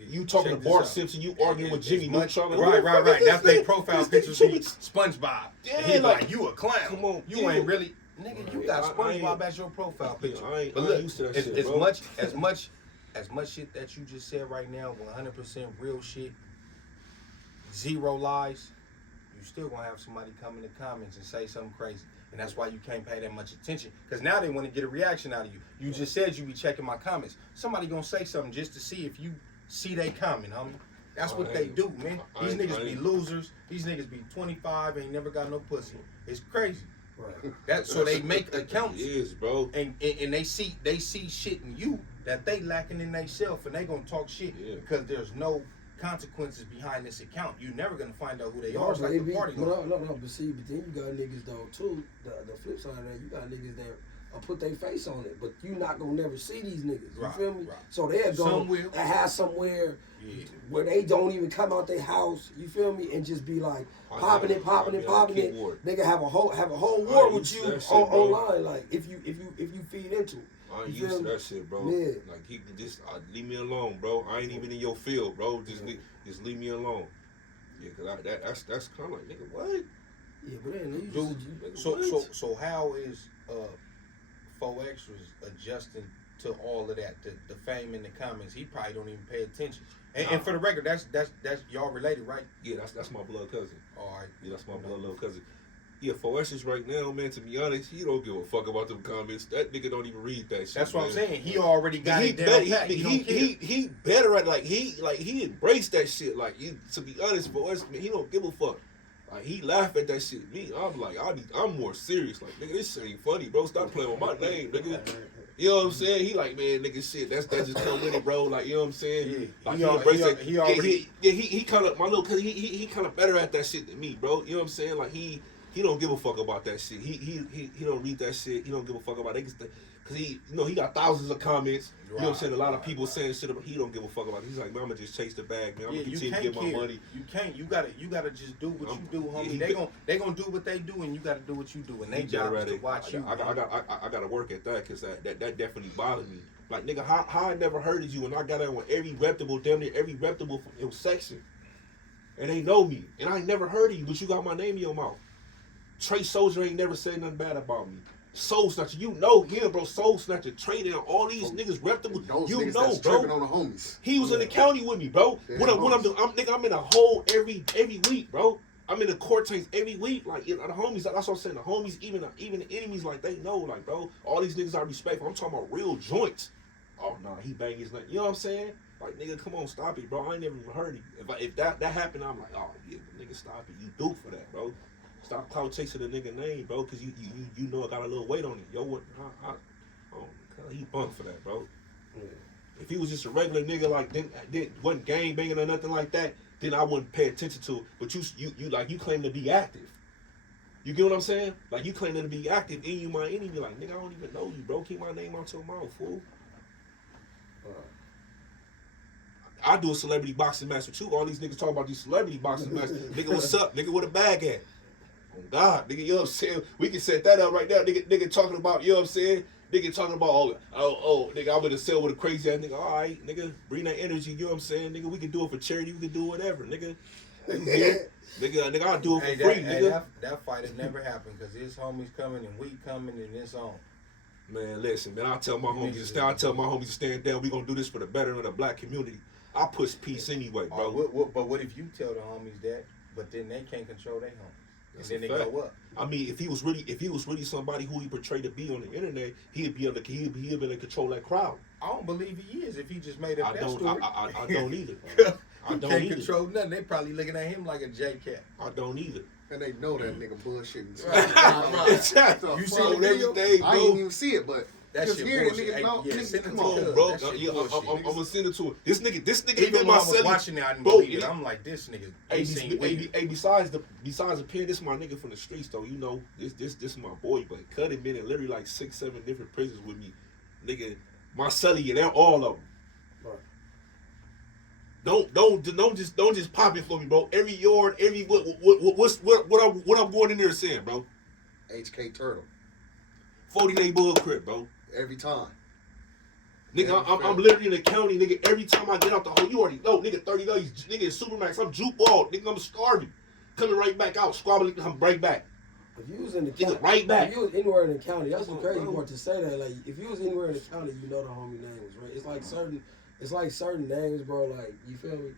you talking to Bart Simpson, you arguing with Jimmy Neutron. Right. That's their profile pictures be SpongeBob. Yeah, and he like, you a clown. Come on. You ain't really. Nigga, you got SpongeBob as your profile picture. But look, used to that shit, as much shit that you just said right now, 100% real shit, zero lies, you still gonna have somebody come in the comments and say something crazy. And that's why you can't pay that much attention. Because now they want to get a reaction out of you. You just said you be checking my comments. Somebody gonna say something just to see if you see they comment, homie. That's what they do, man. These niggas be losers. These niggas be 25, ain't never got no pussy. It's crazy. Right. So they make accounts. It is, bro. And they see shit in you that they lacking in themselves, and they gonna talk shit because there's no consequences behind this account. You're never gonna find out who they No, are. It's like the baby. party No, line. but see, but then you got niggas though too. The flip side of that, you got niggas that put their face on it, but you not gonna never see these niggas. You Right, feel me? right. So they'll go Some will. and have somewhere Yeah. where they don't even come out their house. You feel me? And just be like popping it. Nigga have a whole war with you online. Like if you feed into it. I ain't You used feel to me? that shit, bro. Yeah. Like he can just leave me alone, bro. I ain't even in your field, bro. Just leave me alone. Yeah, cause that's kind of like, nigga, what? Yeah, but then you Dude, just so how is 4Extras adjusting to all of that? The fame in the comments, he probably don't even pay attention. And for the record, that's y'all related, right? Yeah, that's my blood cousin. All right. Yeah, that's my blood little cousin. Yeah, 4Extras right now, man, to be honest, he don't give a fuck about them comments. That nigga don't even read that shit. That's what man. I'm saying. He already got it down pat. He better at he embraced that shit. Like to be honest, 4Extras, man, he don't give a fuck. Like he laugh at that shit. Me, I'm like, I'm more serious. Like, nigga, this shit ain't funny, bro. Stop playing with my name, nigga. You know what I'm saying? He like, man, nigga, shit. That just come with it, bro. Like, you know what I'm saying? Yeah. Like He embrace it. he already. He kind of my little cause he kind of better at that shit than me, bro. You know what I'm saying? Like he don't give a fuck about that shit. He don't read that shit. He don't give a fuck about it. Cause he got thousands of comments. You know what I'm saying? A lot of people saying shit about. He don't give a fuck about it. He's like, man, I'm gonna just chase the bag, man. I'm gonna continue to get my money. You can't. You gotta just do what you do, homie. They gonna do what they do, and you gotta do what you do. And they job is to watch you. I gotta work at that, cause that definitely bothered me. Like, nigga, how I never heard of you, and I got on damn near every reputable section, and they know me, and I ain't never heard of you, but you got my name in your mouth. Trey Soldier ain't never said nothing bad about me. Soul Snatcher, you know him, bro. Soul Snatcher, trading all these niggas reputable. Those You niggas know, that's bro. tripping on the homies. He was in the county with me, bro. Yeah, What I'm doing, I'm in a hole every week, bro. I'm in the court case every week. Like, you know, the homies, that's what I'm saying. The homies, even the enemies, like, they know, like, bro, all these niggas I respect. I'm talking about real joints. Oh, nah, he bang his name. You know what I'm saying? Like, nigga, come on, stop it, bro. I ain't never even heard it. If that happened, I'm like, oh, yeah, nigga, stop it. You do for that, bro. Stop clout chasing the nigga name, bro, because you know it got a little weight on it. Yo, what? He bumped for that, bro. Yeah. If he was just a regular nigga, like, then wasn't gang banging or nothing like that, then I wouldn't pay attention to it. But you claim to be active. You get what I'm saying? Like, you claiming to be active, and you my enemy. Like, nigga, I don't even know you, bro. Keep my name out your mouth, fool. I do a celebrity boxing match with you. All these niggas talk about these celebrity boxing matches. Nigga, what's up? Nigga, where the bag at? Oh, God. Nigga, you know what I'm saying? We can set that up right now. Nigga talking about, you know what I'm saying? Nigga talking about, nigga, I'm in a cell with a crazy ass nigga. All right, nigga, bring that energy, you know what I'm saying? Nigga, we can do it for charity. We can do whatever, nigga. Nigga, I'll do it for free, nigga. That fight has never happened because his homies coming and we coming and it's on. Man, listen, man, I tell my homies to stand down. We gonna do this for the betterment of the black community. I push peace anyway, bro. But what if you tell the homies that, but then they can't control their homies, That's and then a they fact. go up? I mean, if he was really somebody who he portrayed to be on the internet, he'd be able to control that crowd. I don't believe he is. If he just made up I that don't. story, I don't either. I he don't can't either. control nothing. They probably looking at him like a J cat. I don't either. And they know that nigga bullshitting. Right. Exactly. You You see see the video? everything, I bro. didn't even see it, but That just shit hearing bullshit. niggas know, Hey, yeah, nigga, send it come to on, us. Bro, That shit yeah, bullshit. I'm gonna send it to him. This nigga Even been when my I was celly. watching it, I didn't Bro, believe it. I'm like, this nigga, he seen weed. Besides the pen, this my nigga from the streets though. You know, this my boy. But Cuddy been in literally like 6-7 different prisons with me, nigga. My celly and all of them. Right. Don't just pop it for me, bro. Every yard, what I'm going in there saying, bro. HK Turtle 40-day bull crib, bro. every time. Nigga, I'm literally in the county, nigga. Every time I get out the hole, you already know, nigga. 30 days, nigga. In Supermax, I'm juke ball, nigga. I'm starving, coming right back out, squabbling, I'm right back. If you was in the Nigga, county, right back. If you was anywhere in the county, that's the Come on, crazy bro. part to say that. Like, if you was anywhere in the county, you know the homie name was right. It's like certain names, bro. Like, you feel me?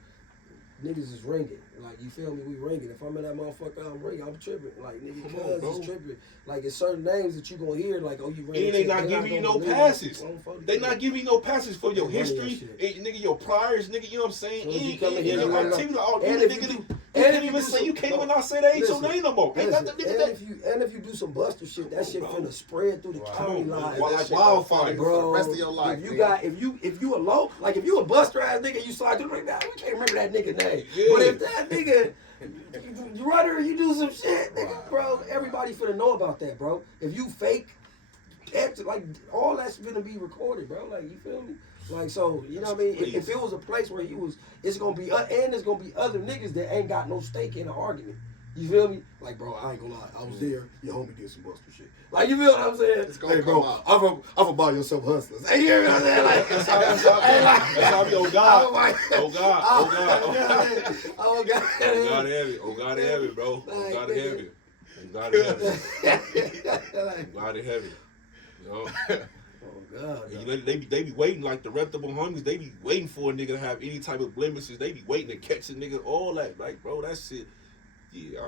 Niggas is ringing. Like, you feel me? We ringing. If I'm in that motherfucker, I'm ringing. I'm tripping. Like, nigga, Come on, cuz bro. is tripping. Like, it's certain names that you gonna hear. Like, oh, you ringing. And they not giving you no passes. They not giving you no passes for your They running history, that nigga, your priors, nigga. You know what I'm saying? Soon as you And come in here, your they run activity, up. all And you if you nigga. You And can't if even do say some- you can't no, even not say that ain't your listen, name no more. Ain't Listen, that the nigga and that? if you do some buster shit, that shit Bro. finna spread through the Right. county Come on, line. bro. That Like shit gonna wildfire. follow you for Bro, the rest of your life. if you nigga. got if you a low, like if you a buster ass nigga, you slide through like that, we can't remember that nigga name. Yeah. But if that nigga you run her, you do some shit, nigga, Right, bro, right, everybody finna know about that, bro. If you fake, like all that's gonna be recorded, bro. Like you feel me? Like so, you know what I mean? If it was a place where he was, it's gonna be and there's gonna be other niggas that ain't got no stake in the argument. You feel me? Like, bro, I ain't gonna lie, I was there. Your homie did some buster shit. Like, you feel what I'm saying? It's gonna hey, come bro, out. I'm a buy yourself hustlers. Hey, you hear what I'm saying? Like, That's how we oh God. Oh God. Oh God. Oh God. Oh God have it. Oh God have it, bro. Oh God have it. Oh God have it. Oh God have it. You know? Oh God. And you know, they be waiting like the reputable homies. They be waiting for a nigga to have any type of blemishes. They be waiting to catch a nigga. All that, like, bro, that shit. Yeah,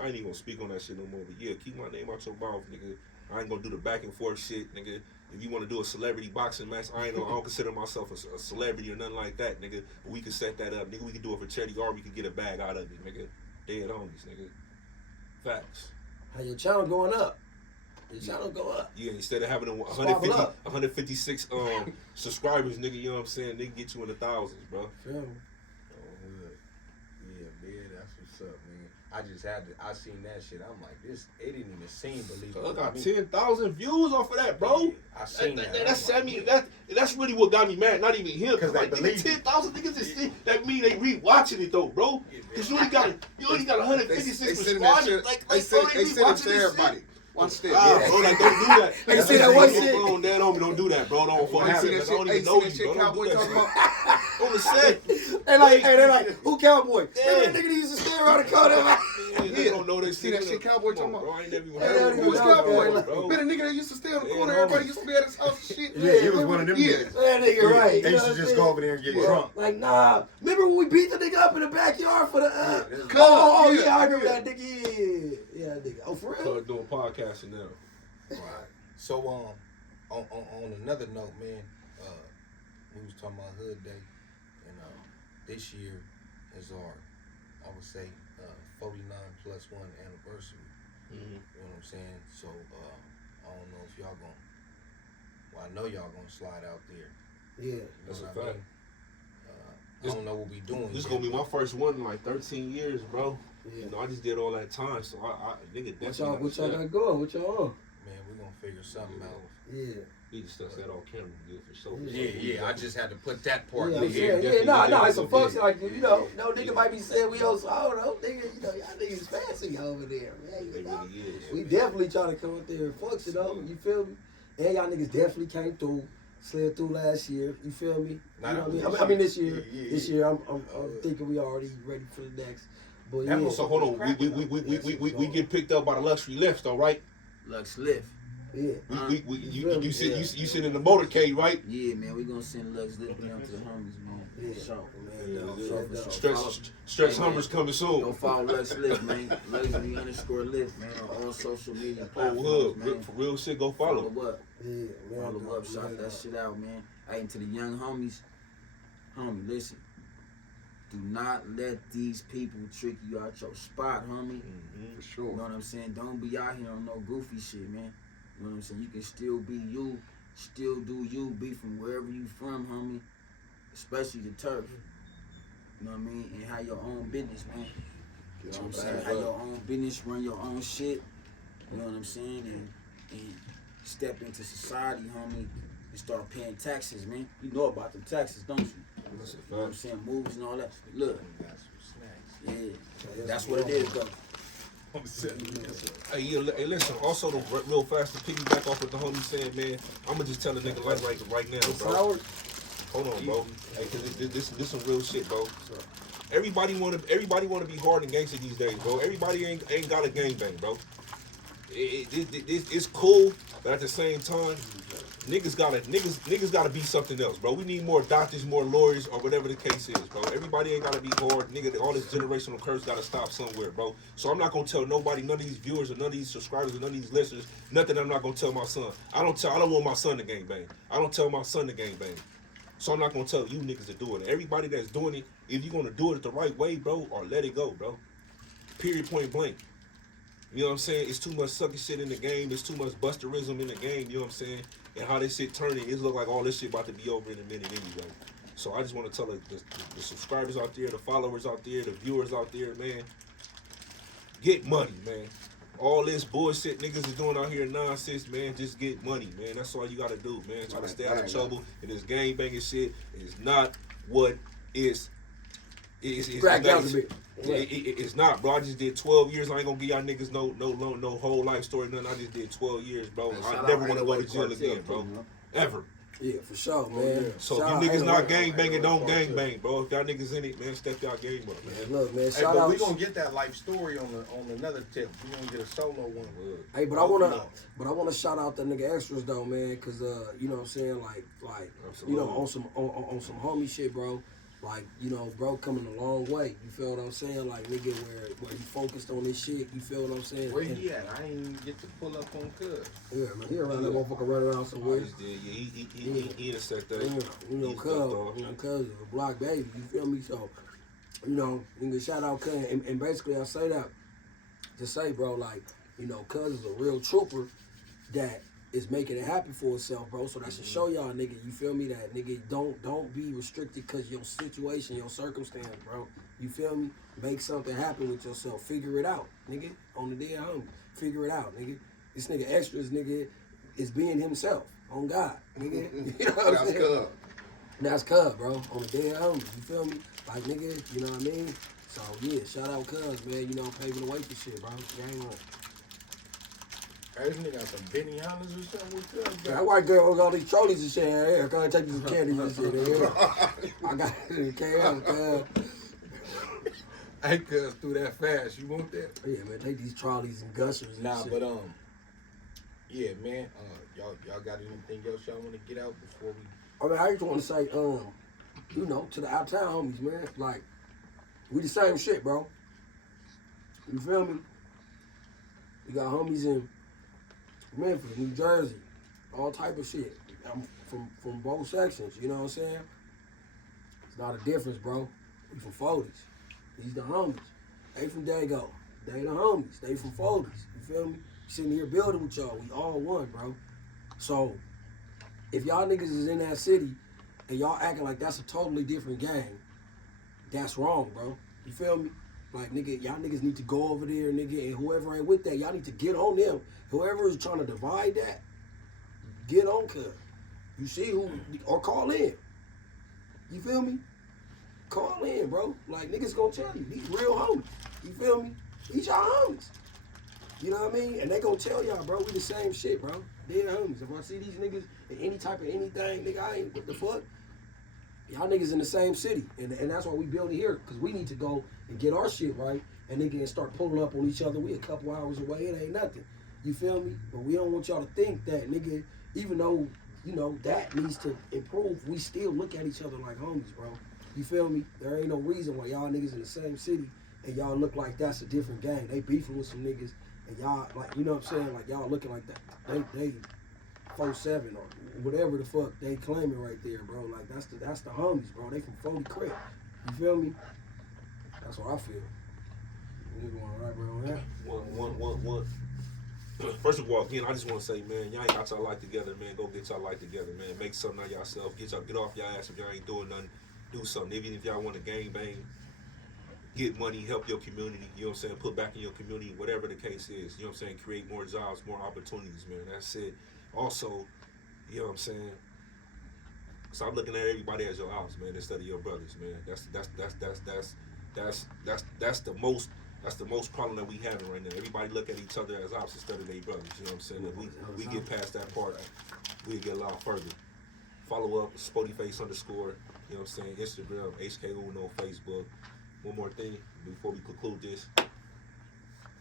I ain't even gonna speak on that shit no more. But yeah, keep my name out your mouth, nigga. I ain't gonna do the back and forth shit, nigga. If you want to do a celebrity boxing match, I don't consider myself a celebrity or nothing like that, nigga. But we can set that up, nigga. We can do it for charity, or we can get a bag out of it, nigga. Dead homies, nigga. Facts. How your channel going up? Your channel go up. Yeah, instead of having Sparkle up. 156 subscribers, nigga, you know what I'm saying? Nigga get you in the thousands, bro. Feel me? Oh, hood. Yeah, man, that's what's up, man. I seen that shit. I'm like, it didn't even seem believable. I got to me. 10,000 views off of that, bro. Yeah, I seen that. That's I'm I like, mean that's really what got me mad. Not even him, 'Cause they like, believe nigga, you. 10,000 niggas just think that mean they re-watching it though, bro. Cause you only got 156 They sending that subscribers. shit. Like They send they it re-watching to this everybody. shit. Watch this. Bro, like don't do that. Hey, you see that one Bro, shit? Bro, Dad, homie, don't do that, bro. Don't fucking Hey, see say that that. I don't shit? Hey, even know see that you, shit bro. Don't Cowboy do talking that. about? On the set. They're like, who cowboy? Remember that nigga that used to stay around the corner? Like, They don't know this See that shit Cowboy Come on, talking bro. I ain't never even Hey, heard of that Who was nigga Cowboy? bro. Been a nigga that used to stay on the Yeah, corner. homies. Everybody used to be at his house and shit. Yeah, he was one of them Yeah. niggas. that nigga right. They You know used to what just I'm go saying? over there and get Yeah. drunk. Like, nah. Remember when we beat the nigga up in the backyard for the Yeah, oh, yeah, yeah, I remember yeah. that nigga. Yeah, that nigga. Oh, for real? Start doing podcasting now. Right. So on another note, man, we was talking about Hood Day, and this year is our, I would say, 49 plus 1 anniversary. Mm-hmm. You know what I'm saying? So I don't know if y'all gonna. Well, I know y'all gonna slide out there. Yeah. You know That's what a I fact. mean? I don't know what we doing. This yet, gonna be my but- first one in like 13 years, bro. Yeah. You know, I just did all that time, so I nigga What definitely. y'all got going? What y'all on? Man, we gonna figure something out. Yeah. We just discussed that on camera, good for sure. Yeah. I just had to put that part Yeah, in I'm here. saying, definitely, no, it's a definitely. function like you know, no nigga might be saying we also, I don't know, nigga, you know, y'all niggas fancy over there, man. You It know? really is. We definitely try to come up there and function though, you feel me? And y'all niggas definitely came through, slid through last year, you feel me? You know what I mean? I mean this year, I'm thinking we already ready for the next. But That yeah, was So hold on, we get picked up by the luxury lifts though, right? Lux Lift. yeah. You sit in the motorcade, right? Yeah, man, we gonna send Lux Lift down to the homies, man. Yeah. For sure. Stretch Hey, man. Hummers coming Go soon. follow Lux Lift, man. Luxury_Lift, man, on all social media Oh, platforms, hood, man. for real shit, go follow. Follow up. Yeah, man. Follow up, shout that shit out, man. Hey, and to the young homies, homie, listen. Do not let these people trick you out your spot, homie. For You sure. know what I'm saying? Don't be out here on no goofy shit, man. You know what I'm saying? You can still be you, still do you, be from wherever you from, homie. Especially the turf. You know what I mean? And have your own business, man. You know what I'm saying? Have your own business, run your own shit. You know what I'm saying? And step into society, homie, and start paying taxes, man. You know about the taxes, don't you? That's a You know what I'm fact. saying? Moves and all that. Look, Got some snacks. yeah, that's what it is, though. Hey, yeah, hey, listen. Also, real fast to piggyback off what the homie saying, man. I'ma just tell the nigga right now, bro. Hold on, bro. Hey, cause this some real shit, bro. Everybody wanna be hard and gangster these days, bro. Everybody ain't got a gangbang, bro. It's cool, but at the same time, niggas gotta be something else, bro. We need more doctors, more lawyers, or whatever the case is, bro. Everybody ain't gotta be hard, nigga. All this generational curse gotta stop somewhere, bro. So I'm not gonna tell nobody, none of these viewers or none of these subscribers or none of these listeners, nothing I'm not gonna tell my son. I don't want my son to gangbang. I don't tell my son to gangbang. So I'm not gonna tell you niggas to do it. Everybody that's doing it, if you're gonna do it the right way, bro, or let it go, bro. Period, point blank. You know what I'm saying? It's too much sucker shit in the game. There's too much busterism in the game. You know what I'm saying? And how this shit turning, it look like all this shit about to be over in a minute anyway. So I just want to tell the subscribers out there, the followers out there, the viewers out there, man, get money, man. All this bullshit niggas is doing out here nonsense, man. Just get money, man. That's all you gotta do, man. Try to stay out of trouble. And this gang banging shit is not what it's Crack down a bit. it's not, bro. I just did 12 years. I ain't gonna give y'all niggas no whole life story, nothing. I just did 12 years, bro. Man, I shout never out want to go to LA jail Cartel, again, bro. too, man. Ever. Yeah, for sure, man. So Shout if out you niggas LA. not gang banging, don't gang bang, bro. If y'all niggas in it, man, step y'all game up, man. Man, look, man, Hey, shout but out. we gonna get that life story on another tip. We gonna get a solo one. Hey, but I wanna shout out the nigga extras though, man, cause you know what I'm saying, like you know, on some homie shit, bro. Like, you know, bro coming a long way. You feel what I'm saying? Like, nigga, where he focused on this shit. You feel what I'm saying? Where he at? I ain't even get to pull up on Cuz. Yeah, man, he around that motherfucker running around I somewhere. just did, yeah, he intersect that. Yeah, you know, He's cuz, ducked off. you know, cuz is a block baby. You feel me? So, you know, nigga, shout out cuz, and basically I say that to say, bro, like, you know, cuz is a real trooper that is making it happen for itself, bro. So that should show y'all, nigga, you feel me? That nigga, don't be restricted cause your situation, your circumstance, bro. You feel me? Make something happen with yourself. Figure it out, nigga. On the dead homie. Figure it out, nigga. This nigga extras, nigga, is being himself. On God, nigga. You know what I'm saying? That's cuz, bro. On the dead homie. You feel me? Like, nigga, you know what I mean? So yeah, shout out cuz, man, you know, paving the way for shit, bro. Gang on. Hey, this nigga got some Benny Hannas or something with Cuz. That white girl with all these trolleys and shit here. Come and take these candy and shit here. I got it in KM, cuz. Hey, Cuz, through that fast. You want that? Yeah, man, take these trolleys and gushers and Nah, shit. but yeah, man. Y'all got anything else y'all want to get out before we? I mean, I just want to say, you know, to the out-town homies, man, like, we the same shit, bro. You feel me? We got homies in Memphis, New Jersey, all type of shit. I'm from both sections, you know what I'm saying? It's not a difference, bro. We from 40s. These the homies. They from Dago. They the homies. They from 40s. You feel me? Sitting here building with y'all. We all one, bro. So, if y'all niggas is in that city and y'all acting like that's a totally different gang, that's wrong, bro. You feel me? Like, nigga, y'all niggas need to go over there, nigga, and whoever ain't with that, y'all need to get on them. Whoever is trying to divide that, get on, cuz. You see who, or call in. You feel me? Call in, bro. Like, niggas gonna tell you, these real homies. You feel me? These y'all homies. You know what I mean? And they gonna tell y'all, bro, we the same shit, bro. They're homies. If I see these niggas in any type of anything, nigga, I ain't, what the fuck? Y'all niggas in the same city. And that's why we build it here, because we need to go and get our shit right, and nigga and start pulling up on each other. We a couple hours away, it ain't nothing. You feel me? But we don't want y'all to think that, nigga, even though, you know, that needs to improve, we still look at each other like homies, bro. You feel me? There ain't no reason why y'all niggas in the same city and y'all look like that's a different gang. They beefing with some niggas and y'all, like, you know what I'm saying? Like, y'all looking like that. They 4-7 or whatever the fuck they claiming right there, bro. Like, that's the homies, bro. They from 40 Crip. You feel me? That's what I feel. Nigga wanna write right on that? One. First of all, again, I just want to say, man, y'all ain't got y'all life together, man. Go get y'all life together, man. Make something out of yourself. Get off y'all ass if y'all ain't doing nothing. Do something. Even if y'all want to gang bang, get money, help your community. You know what I'm saying? Put back in your community, whatever the case is. You know what I'm saying? Create more jobs, more opportunities, man. That's it. Also, you know what I'm saying? Stop looking at everybody as your ops, man, instead of your brothers, man. That's the most problem that we having right now. Everybody look at each other as ops instead of their brothers. You know what I'm saying? If we get past that part, we'll get a lot further. Follow up, SpotyFace_. You know what I'm saying? Instagram, HKUno, Facebook. One more thing before we conclude this.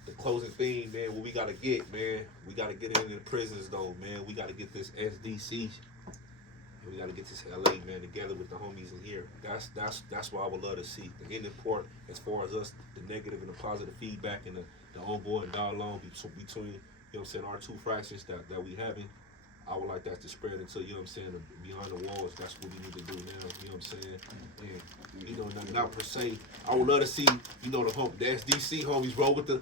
The closing theme, man, what we gotta get, man. We gotta get into the prisons though, man. We gotta get this SDC. And we gotta get this LA, man, together with the homies in here. That's what I would love to see. The ending part, as far as us, the negative and the positive feedback and the ongoing dialogue between, you know what I'm saying, our two fractions that we having. I would like that to spread into, you know what I'm saying, behind the walls. That's what we need to do now, you know what I'm saying? And, you know, not per se, I would love to see, you know, the SDC homies roll with the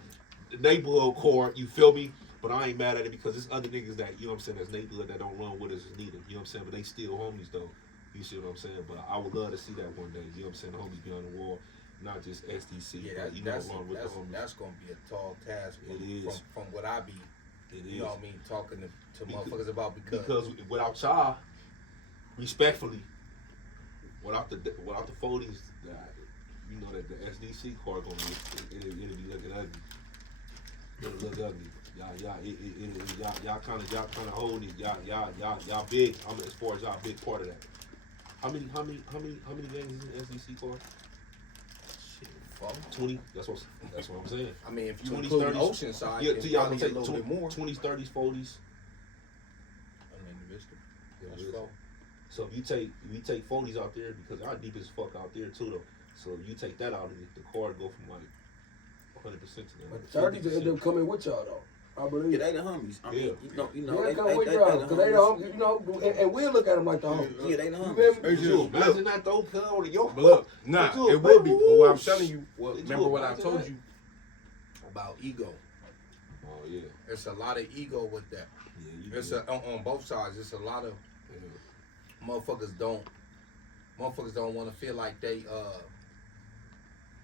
neighborhood court, you feel me? But I ain't mad at it because there's other niggas that, you know what I'm saying, that's neighborhood that don't run with us as neither, you know what I'm saying? But they still homies, though. You see what I'm saying? But I would love to see that one day, you know what I'm saying? The homies behind the wall, not just SDC, Yeah, But, you know, along with the homies. that's gonna be a tall task It is. from what I be, It you know what I mean, talking to motherfuckers about Because without y'all, respectfully, without the 40s, you know that the SDC card gonna be it'll be looking ugly. It'll look ugly. Y'all kind of hold it. Y'all big. I mean, as far as y'all big part of that. How many games is in the SDC card? shit, fuck. 20. That's what I'm saying. I mean, if you 20s, include 30s. Oceanside, Yeah, it's to y'all probably gonna a little bit more. 20s, 30s, 40s. I mean, Vista. Yeah, That's Vista. four. So if you take 40s out there, because our deep as fuck out there too though. So if you take that out, the card go from like 100% to them. But 30s end up coming with y'all though. I believe. Yeah, they the homies. I mean, Yeah. you know, They come with y'all because they the homies, you know, and we'll look at them like the homies. Yeah, they the You homies. feel me? Hey, Could you look, imagine that though, cuz on your look, nah, Could you it will be. But what I'm imagine- telling you, Could you remember what I imagine told that? you about ego. Oh yeah. There's a lot of ego with that. Yeah, It's on both sides. It's a lot of motherfuckers don't want to feel like they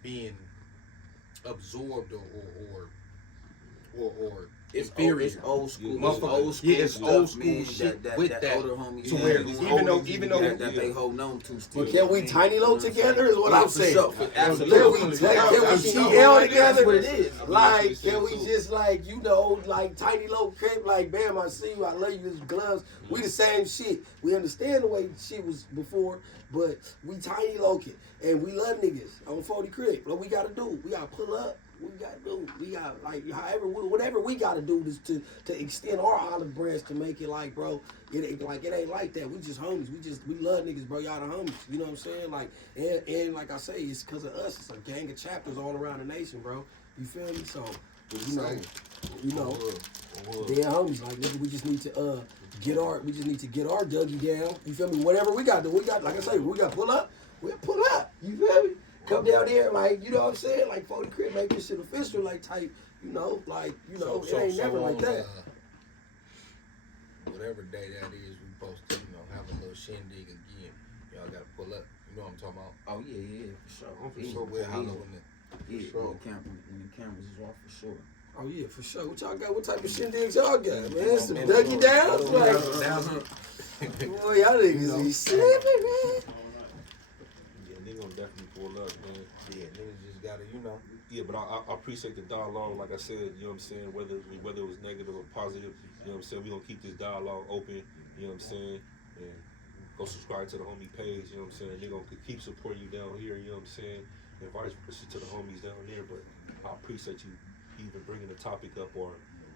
being absorbed or It's inferior. It's old school. Yeah, It's old school. yeah, it's stuff, old school man, shit that with that. older homies. To where these even though- oldies that they hold on to still. But can we tiny low together is what Yeah, I'm for saying. sure. Can Absolutely. we Absolutely. TL together? That's what it is. Like, can we just like, you know, like tiny low crib, like bam, I see you, I love you, this gloves. We the same shit. We understand the way shit was before, but we tiny low kid. And we love niggas on 40 crib. What we gotta do? We gotta pull up. What we gotta do? We got like whatever we gotta do to extend our olive branch to make it like, bro, it ain't like that. We just homies. We love niggas, bro. Y'all the homies. You know what I'm saying? Like and like I say, it's cause of us. It's a gang of chapters all around the nation, bro. You feel me? So you know, yeah, homies. Like nigga, we just need to get our Dougie down. You feel me? Whatever we got to do, we got, like I say, we got to pull up. We'll pull up. You feel me? Come down there, like, you know what I'm saying? Like 40 crib, make this shit official, like type, you know, like, you know, it ain't never like that. Whatever day that is, we supposed to, you know, have a little shindig again. Y'all gotta pull up. You know what I'm talking about? Oh yeah, for sure. For sure, we'll holler when Yeah, sure. when the cameras is off for sure. Oh yeah, for sure. What y'all got? What type of shindigs y'all got, man? Some Dougie downs? Like, boy, y'all niggas be slipping, man. Yeah, they gonna definitely pull up, man. Yeah, niggas just gotta, you know. Yeah, but I appreciate the dialogue. Like I said, you know what I'm saying. Whether it was negative or positive, you know what I'm saying. We gonna keep this dialogue open. You know what I'm saying. And go subscribe to the homie page. You know what I'm saying. They gonna keep supporting you down here. You know what I'm saying. And vice versa to the homies down there. But I appreciate you even bringing the topic up or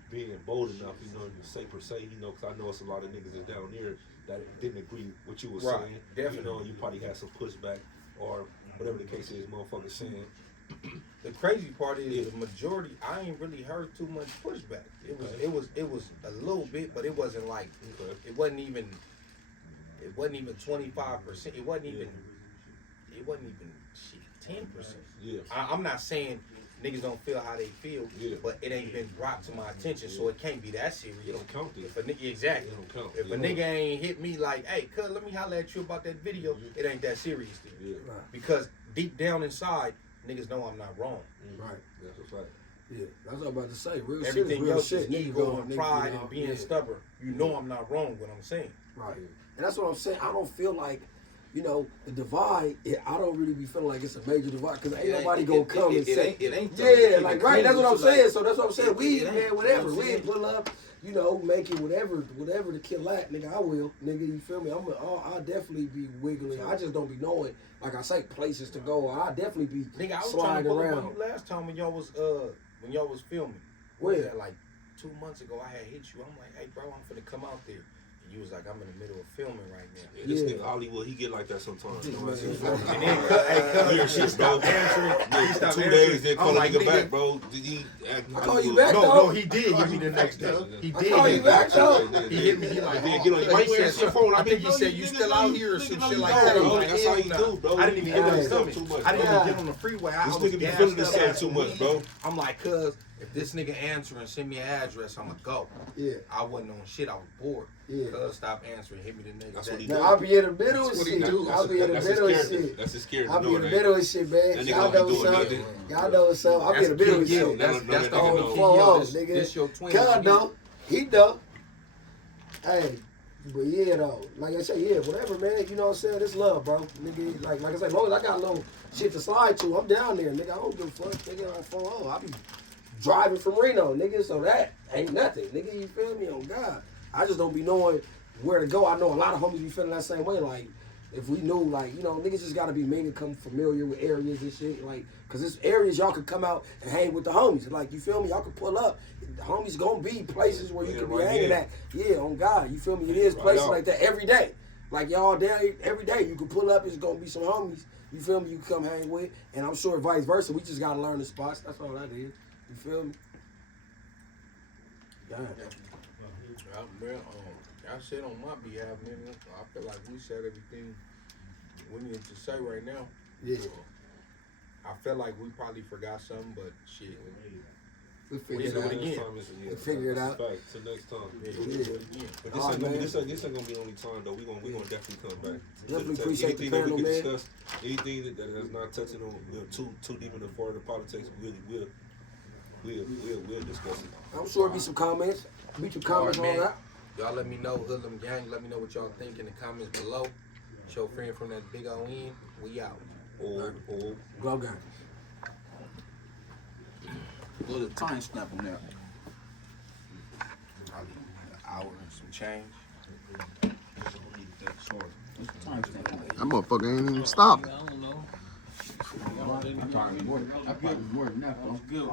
being bold enough, you know, to say per se, you know, because I know it's a lot of niggas that's down there that didn't agree with what you were Right, saying. definitely. You know, you probably had some pushback or whatever the case is, motherfuckers saying. The crazy part is the majority. I ain't really heard too much pushback. It was a little bit, but it wasn't like it wasn't even 25%. It wasn't even shit 10%. Yeah. I'm not saying niggas don't feel how they feel, Yeah. but it ain't been brought to my attention, so it can't be that serious. It don't count then. If a nigga, exactly. It don't count. If a nigga ain't hit me like, hey, cuz, let me holler at you about that video, it ain't that serious then. Yeah. Right. Because deep down inside, niggas know I'm not wrong. Right. That's a fact. Yeah, that's what I'm about to say. Real shit is Everything real else shit. is Nigga ego going, and nigga, pride you know, and being yeah. stubborn. You know I'm not wrong what I'm saying. Right. And that's what I'm saying. I don't feel like, you know, the divide, I don't really be feeling like it's a major divide because ain't nobody gonna come and say, it ain't yeah, like, right, that's what I'm saying. So that's what I'm saying. it We, ain't, man, whatever. you know what I'm We saying? pull up, you know, make it whatever to kill at, nigga, I will. Nigga, you feel me? I'll definitely be wiggling. I just don't be knowing, like I say, places to go. I'll definitely be Nigga, I was trying to sliding pull up around. on you last time when y'all was filming. Where? Was that, like 2 months ago, I had hit you. I'm like, hey, bro, I'm finna come out there. And you was like, I'm in the middle of filming right now. Yeah, this Yeah. nigga Hollywood, he get like that sometimes. You know what I'm Man. saying? And then, hey, Weird cuz, shit, he stopped bro. answering. He stopped 2 answering. days, then I'm call a like, nigga nigga. back, bro. I call you back, No, though. he did hit me the next day. He did. call hit you me. back, though. He hit me. He like, Then oh, get on your mic, he said answer your phone. I think he know said you nigga still know out you- here or nigga some know shit you like know, that. I'm bro. like, That's how you hell do, bro. I didn't even You get on the feeling stomach. yourself too much, I didn't bro. even get on the freeway. I This was nigga be gassed feeling up. himself too much, bro. I'm like, cuz if this nigga answering, send me an address, I'ma go. Yeah. I wasn't on shit. I was bored. Yeah. Cuz stop answering, hit me the next That's day. what he Now, do. I'll be in the middle of That's what he shit. do. I'll be in the That's his middle of character. shit. That's his character. I'll be in the knowing middle of shit, man. That nigga Y'all don't be know doing something. nothing. Y'all know something. I'll be in the middle of Kid Yo. shit. That's No, the nigga whole know. Kid Fall Yo. off, This nigga. your twin. God know. He know. Hey, but yeah though, like I said, yeah, whatever, man. You know what I'm saying? It's love, bro. Nigga, like I said, as long as I got a little shit to slide to, I'm down there, nigga. I don't give a fuck, nigga. On phone on. I be driving from Reno, nigga. So that ain't nothing, nigga. You feel me? On God, I just don't be knowing where to go. I know a lot of homies be feeling that same way. Like if we knew, like niggas just gotta be made to come familiar with areas and shit, like. Cause there's areas y'all could come out and hang with the homies. Like, you feel me? Y'all could pull up. The homies gonna be places where you Yeah, could be right hanging here. at. Yeah, on God. You feel me? It is Right places out. like that every day. Like, y'all down here every day. You can pull up. It's gonna be some homies. You feel me? You can come hang with. And I'm sure vice versa. We just gotta learn the spots. That's all that is. You feel me? Damn. Man, I said on my behalf, nigga. I feel like we said everything we need to say right now. Yeah. I feel like we probably forgot something, but shit. We We figured do it it out. again. We figure it out. Fact. Till next time. Yeah, Yeah. we do it again. But All right, man. this ain't gonna be the only time though. We gonna definitely come back. Definitely appreciate the anything that panel, we can man. discuss, anything that is not touching on too deep into part of the politics, we'll discuss it. I'm sure it'll be some comments. Be some comments All right, on man. that. Y'all let me know, Hoodlum Gang. Let me know what y'all think in the comments below. It's your friend from that big O end. We out. Or Glow gang. Put a time stamp on there. Probably an hour and some change. Put a time stamp on there. That motherfucker ain't even stopped. I don't know. I probably more than that, though. Good.